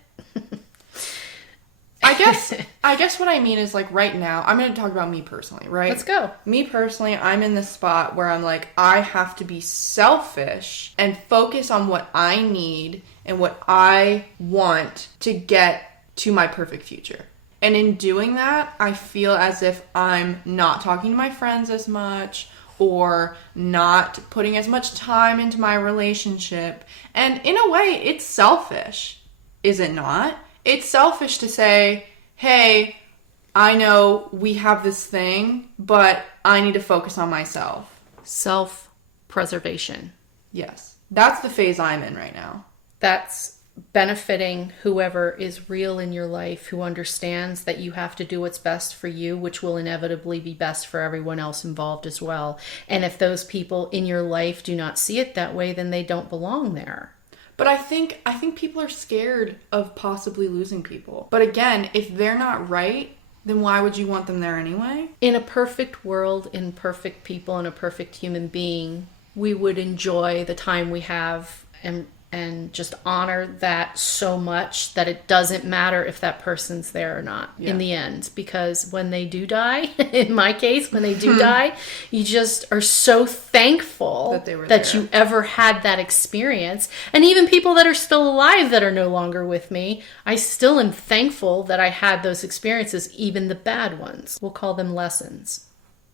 I guess what I mean is right now, I'm going to talk about me personally, right? Let's go. Me personally, I'm in this spot where I'm I have to be selfish and focus on what I need and what I want to get to my perfect future. And in doing that, I feel as if I'm not talking to my friends as much or not putting as much time into my relationship. And in a way, it's selfish, is it not? It's selfish to say, hey, I know we have this thing, but I need to focus on myself. Self-preservation. Yes. That's the phase I'm in right now. That's benefiting whoever is real in your life, who understands that you have to do what's best for you, which will inevitably be best for everyone else involved as well. And if those people in your life do not see it that way, then they don't belong there. But I think people are scared of possibly losing people. But again, if they're not right, then why would you want them there anyway? In a perfect world, in perfect people, and a perfect human being, we would enjoy the time we have and just honor that so much that it doesn't matter if that person's there or not in the end. Because when they do die, in my case, when they do die, you just are so thankful that you ever had that experience. And even people that are still alive that are no longer with me, I still am thankful that I had those experiences, even the bad ones. We'll call them lessons.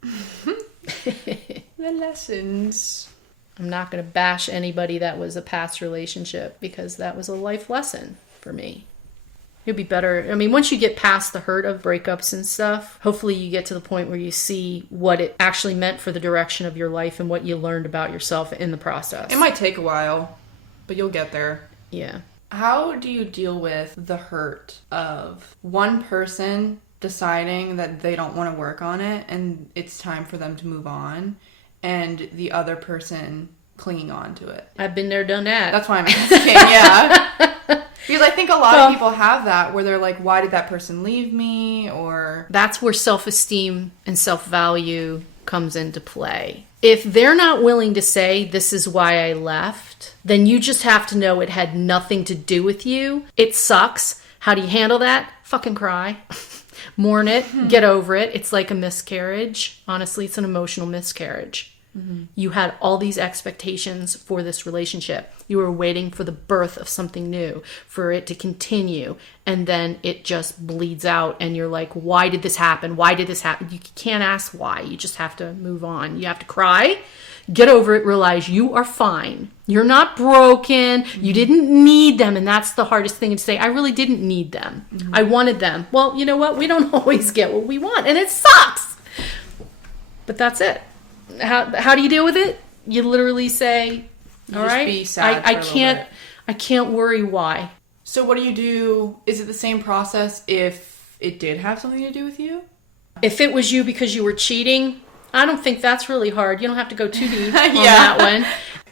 The lessons. I'm not going to bash anybody that was a past relationship, because that was a life lesson for me. It'd be better. I mean, once you get past the hurt of breakups and stuff, hopefully you get to the point where you see what it actually meant for the direction of your life and what you learned about yourself in the process. It might take a while, but you'll get there. Yeah. How do you deal with the hurt of one person deciding that they don't want to work on it and it's time for them to move on, and the other person clinging on to it? I've been there, done that. That's why I'm asking, yeah. Because I think a lot of people have that, where they're like, why did that person leave me? Or that's where self-esteem and self-value comes into play. If they're not willing to say, this is why I left, then you just have to know it had nothing to do with you. It sucks. How do you handle that? Fucking cry. Mourn it. Get over it. It's like a miscarriage. Honestly, it's an emotional miscarriage. You had all these expectations for this relationship. You were waiting for the birth of something new, for it to continue, and then it just bleeds out, and you're like, why did this happen? Why did this happen? You can't ask why. You just have to move on. You have to cry, get over it, realize you are fine. You're not broken. You didn't need them, and that's the hardest thing to say. I really didn't need them. I wanted them. Well, you know what? We don't always get what we want, and it sucks. But that's it. How do you deal with it? You literally say, all right, be sad I can't worry why. So what do you do? Is it the same process if it did have something to do with you? If it was you because you were cheating, I don't think that's really hard. You don't have to go too deep on that one.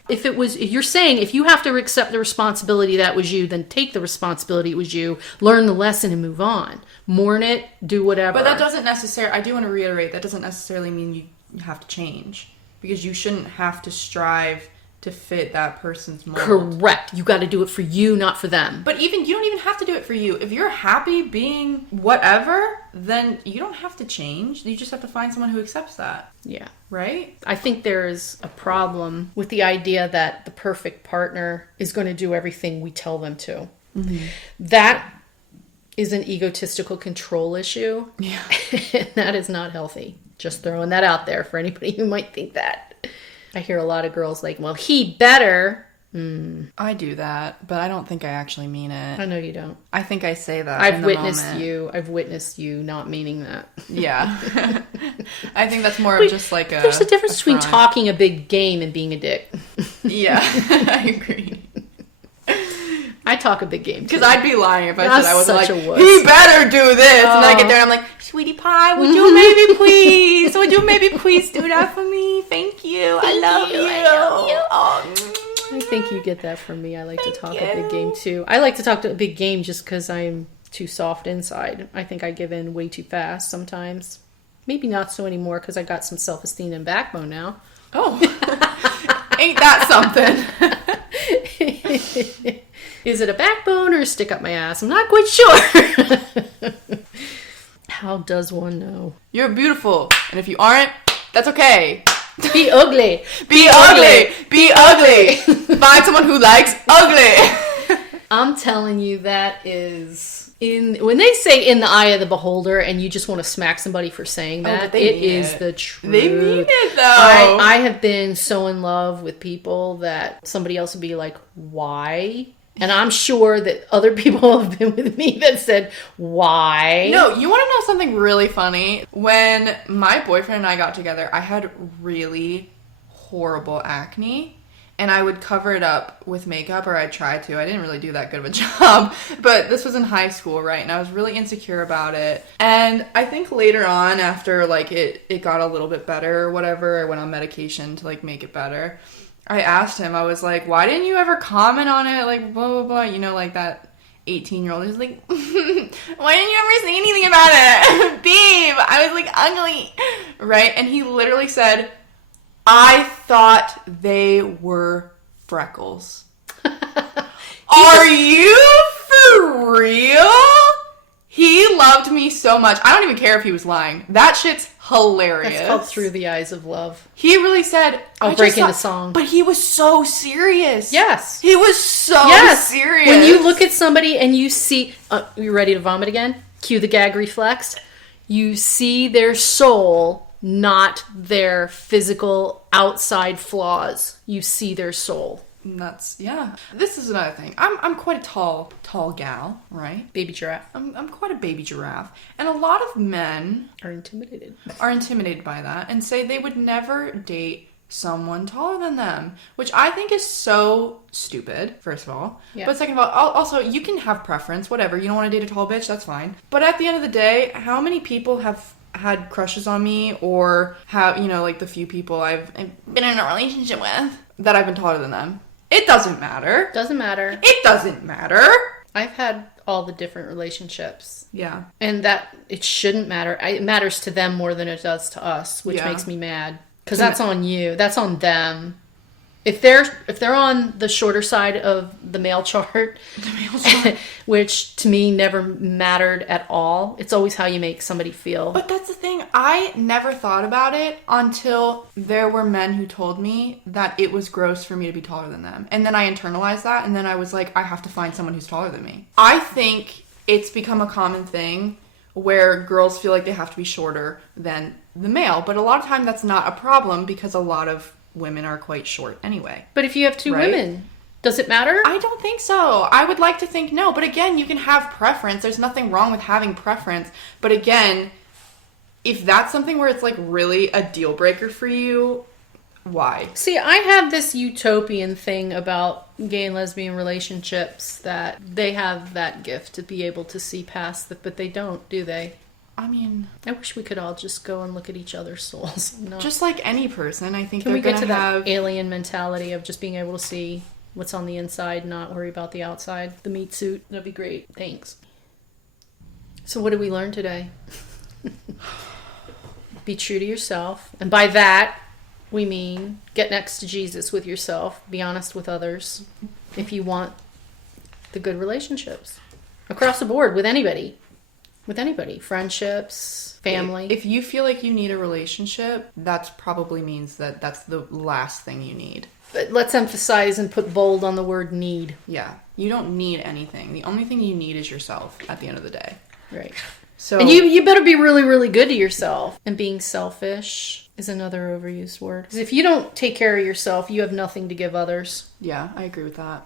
If you're saying if you have to accept the responsibility that was you, then take the responsibility it was you, learn the lesson and move on. Mourn it, do whatever. But that doesn't necessarily, I do want to reiterate, that doesn't necessarily mean you have to change, because you shouldn't have to strive to fit that person's mold. Correct. You got to do it for you, not for them. But you don't even have to do it for you. If you're happy being whatever, then you don't have to change. You just have to find someone who accepts that. Yeah. Right? I think there's a problem with the idea that the perfect partner is going to do everything we tell them to. That is an egotistical control issue. Yeah. And that is not healthy. Just throwing that out there for anybody who might think that. I hear a lot of girls like, well, he better. I do that, but I don't think I actually mean it. I know you don't. I think I say that. I've witnessed you not meaning that. Yeah. I think that's more of just like a... There's a difference between talking a big game and being a dick. Yeah, I agree. I talk a big game too. Because I'd be lying if I said I wasn't like, he better do this. And then I get there and I'm like, sweetie pie, would you maybe please? Would you maybe please do that for me? Thank you. I love you. Oh. I think you get that from me. I like to talk a big game too. I like to talk to a big game just because I'm too soft inside. I think I give in way too fast sometimes. Maybe not so anymore because I got some self-esteem and backbone now. Oh. Ain't that something? Is it a backbone or a stick up my ass? I'm not quite sure. How does one know? You're beautiful. And if you aren't, that's okay. Be ugly. Be ugly. Be ugly. Find someone who likes ugly. I'm telling you, that is... when they say in the eye of the beholder and you just want to smack somebody for saying that, it is the truth. They mean it, though. I have been so in love with people that somebody else would be like, why? And I'm sure that other people have been with me that said, why? No, you want to know something really funny? When my boyfriend and I got together, I had really horrible acne. And I would cover it up with makeup, or I'd try to. I didn't really do that good of a job. But this was in high school, right? And I was really insecure about it. And I think later on, after, like, it got a little bit better or whatever, I went on medication to, like, make it better. I asked him, I was like, why didn't you ever comment on it? Like, blah, blah, blah. You know, like that 18-year-old. He's like, why didn't you ever say anything about it? Babe, I was, like, ugly. Right? And he literally said, I thought they were freckles. Are you for real? He loved me so much. I don't even care if he was lying. That shit's hilarious. That's called Through the Eyes of Love. He really said... I'll break into song. But he was so serious. Yes. He was so serious. When you look at somebody and you see... you ready to vomit again? Cue the gag reflex. You see their soul, not their physical outside flaws. You see their soul. Nuts. Yeah. This is another thing. I'm quite a tall gal, right? Baby giraffe. I'm quite a baby giraffe. And a lot of men are intimidated by that and say they would never date someone taller than them, which I think is so stupid, first of all. Yeah. But second of all, also, you can have preference, whatever. You don't want to date a tall bitch, that's fine. But at the end of the day, how many people have had crushes on me, or have, you know, like the few people I've been in a relationship with that I've been taller than them? It doesn't matter. Doesn't matter. It doesn't matter. I've had all the different relationships. Yeah. And that, it shouldn't matter. It matters to them more than it does to us, which makes me mad. Because that's on you. That's on them. If they're on the shorter side of the male chart, which to me never mattered at all. It's always how you make somebody feel. But that's the thing. I never thought about it until there were men who told me that it was gross for me to be taller than them. And then I internalized that, and then I was like, I have to find someone who's taller than me. I think it's become a common thing where girls feel like they have to be shorter than the male. But a lot of time that's not a problem, because a lot of women are quite short anyway. But if you have two women, does it matter? I don't think so. I would like to think no. But again, you can have preference. There's nothing wrong with having preference. But again, if that's something where it's like really a deal breaker for you, why? See, I have this utopian thing about gay and lesbian relationships, that they have that gift to be able to see past it, but they don't, do they? I mean, I wish we could all just go and look at each other's souls. Just like any person, I think Can we get to that alien mentality of just being able to see what's on the inside, not worry about the outside, the meat suit? That'd be great. Thanks. So what did we learn today? Be true to yourself. And by that, we mean get next to Jesus with yourself. Be honest with others if you want the good relationships. Across the board, with anybody. With anybody. Friendships, family. If you feel like you need a relationship, that probably means that that's the last thing you need. But let's emphasize and put bold on the word need. Yeah. You don't need anything. The only thing you need is yourself at the end of the day. Right. So, and you better be really, really good to yourself. And being selfish is another overused word. Because if you don't take care of yourself, you have nothing to give others. Yeah, I agree with that.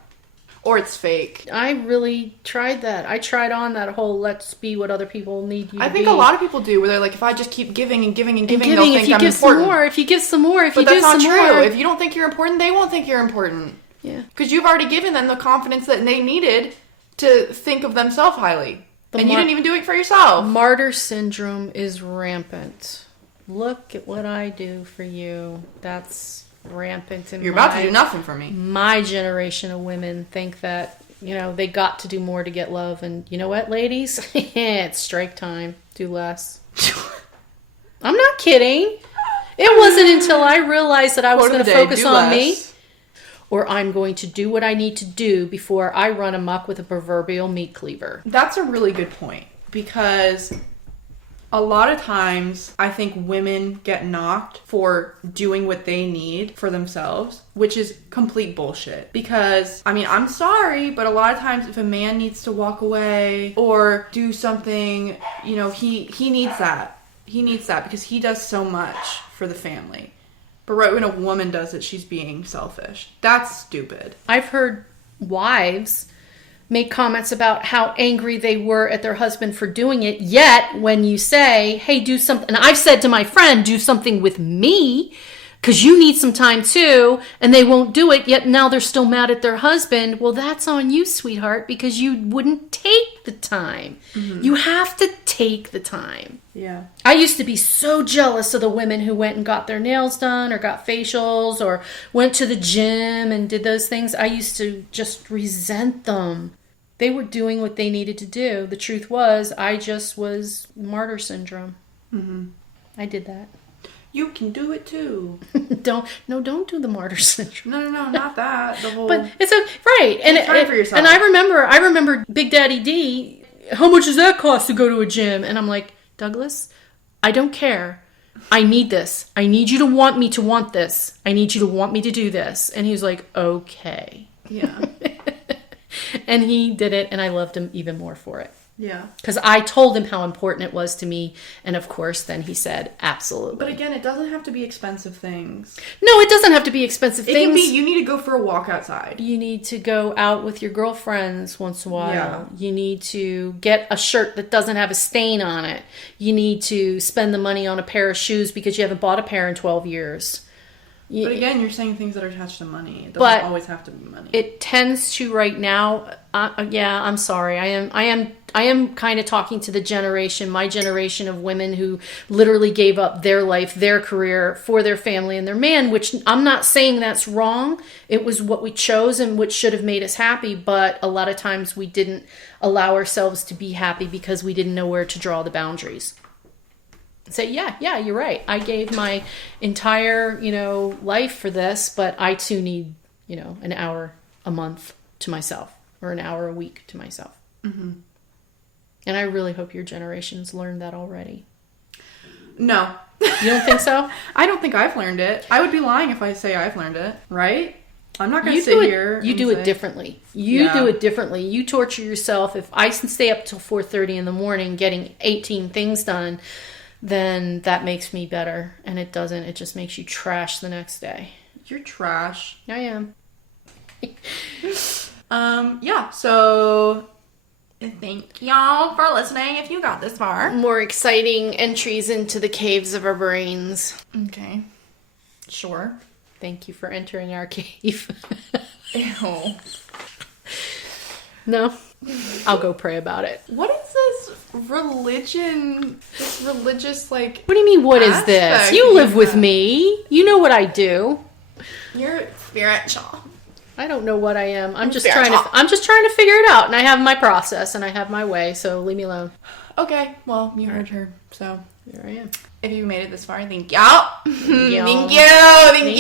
Or it's fake. I really tried that. I tried on that whole let's be what other people need you to be. I think a lot of people do, where they're like, if I just keep giving and giving and giving, they'll think I'm important. If you give some more, if you give some more, if you do some more. But that's not true. If you don't think you're important, they won't think you're important. Yeah. Because you've already given them the confidence that they needed to think of themselves highly. And you didn't even do it for yourself. Martyr syndrome is rampant. Look at what I do for you. That's rampant in You're about to do nothing for me. My generation of women think that, you know, they got to do more to get love. And you know what, ladies? It's strike time. Do less. I'm not kidding. It wasn't until I realized that I was going to focus on me, or I'm going to do what I need to do before I run amok with a proverbial meat cleaver. That's a really good point, because a lot of times I think women get knocked for doing what they need for themselves, which is complete bullshit. Because, I mean, I'm sorry, but a lot of times if a man needs to walk away or do something, you know, he needs that. He needs that because he does so much for the family. But right when a woman does it, she's being selfish. That's stupid. I've heard wives make comments about how angry they were at their husband for doing it. Yet when you say, hey, do something, and I've said to my friend, do something with me because you need some time too, and they won't do it, yet now they're still mad at their husband. Well, that's on you, sweetheart, because you wouldn't take the time. Mm-hmm. You have to take the time. Yeah. I used to be so jealous of the women who went and got their nails done or got facials or went to the gym and did those things. I used to just resent them. They were doing what they needed to do. The truth was, I just was martyr syndrome. Mm-hmm. I did that. You can do it too. Don't do the martyr syndrome. No, not that. The whole. But it's right. And try for yourself. And I remember Big Daddy D. How much does that cost to go to a gym? And I'm like, Douglas, I don't care. I need this. I need you to want me to want this. I need you to want me to do this. And he was like, okay. Yeah. And he did it, and I loved him even more for it. Yeah. Because I told him how important it was to me, and of course, then he said, absolutely. But again, it doesn't have to be expensive things. No, it doesn't have to be expensive things. It can be, you need to go for a walk outside. You need to go out with your girlfriends once in a while. Yeah. You need to get a shirt that doesn't have a stain on it. You need to spend the money on a pair of shoes because you haven't bought a pair in 12 years. But again, you're saying things that are attached to money. It doesn't always have to be money. It tends to right now. Yeah, I'm sorry. I am kind of talking to my generation of women who literally gave up their life, their career for their family and their man, which I'm not saying that's wrong. It was what we chose and which should have made us happy. But a lot of times we didn't allow ourselves to be happy because we didn't know where to draw the boundaries. Say, yeah, you're right. I gave my entire, life for this, but I too need, an hour a month to myself or an hour a week to myself. Mm-hmm. And I really hope your generation's learned that already. No. You don't think so? I don't think I've learned it. I would be lying if I say I've learned it, right? I'm not going to sit here. You do it differently. You do it differently. You torture yourself. If I can stay up till 4:30 in the morning getting 18 things done, then that makes me better. And it doesn't. It just makes you trash the next day. You're trash. I am. Yeah, so thank y'all for listening if you got this far. More exciting entries into the caves of our brains. Okay. Sure. Thank you for entering our cave. Ew. No? I'll go pray about it. What is this religion? This religious, like... What do you mean, what is this? You live with me. You know what I do. You're spiritual. I don't know what I am. I'm just trying to figure it out, and I have my process, and I have my way, so leave me alone. Okay, well, you heard her, so... Here I am. If you made it this far, thank y'all. Thank you. Thank you. Thank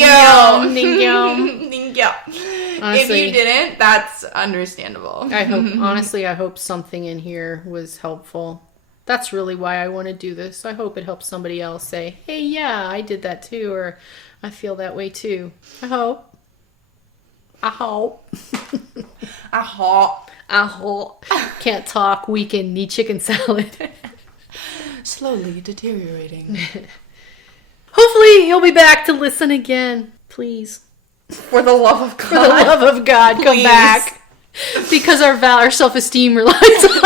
you. Honestly, if you didn't, that's understandable. I hope something in here was helpful. That's really why I want to do this. I hope it helps somebody else say, hey, yeah, I did that too, or I feel that way too. I hope. Can't talk, weekend, need chicken salad. Slowly deteriorating. Hopefully you'll be back to listen again. Please. For the love of God. For the love of God, come back. Because our self-esteem relies on No!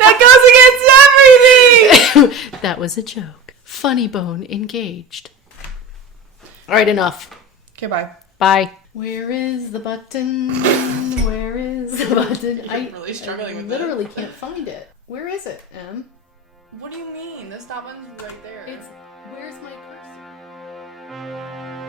That goes against everything! That was a joke. Funny bone engaged. Alright, enough. Okay, bye. Bye. Where is the button? Where is the button? I'm really struggling with literally can't find it. Where is it, Em? What do you mean? The stop button's right there. Where's my cursor?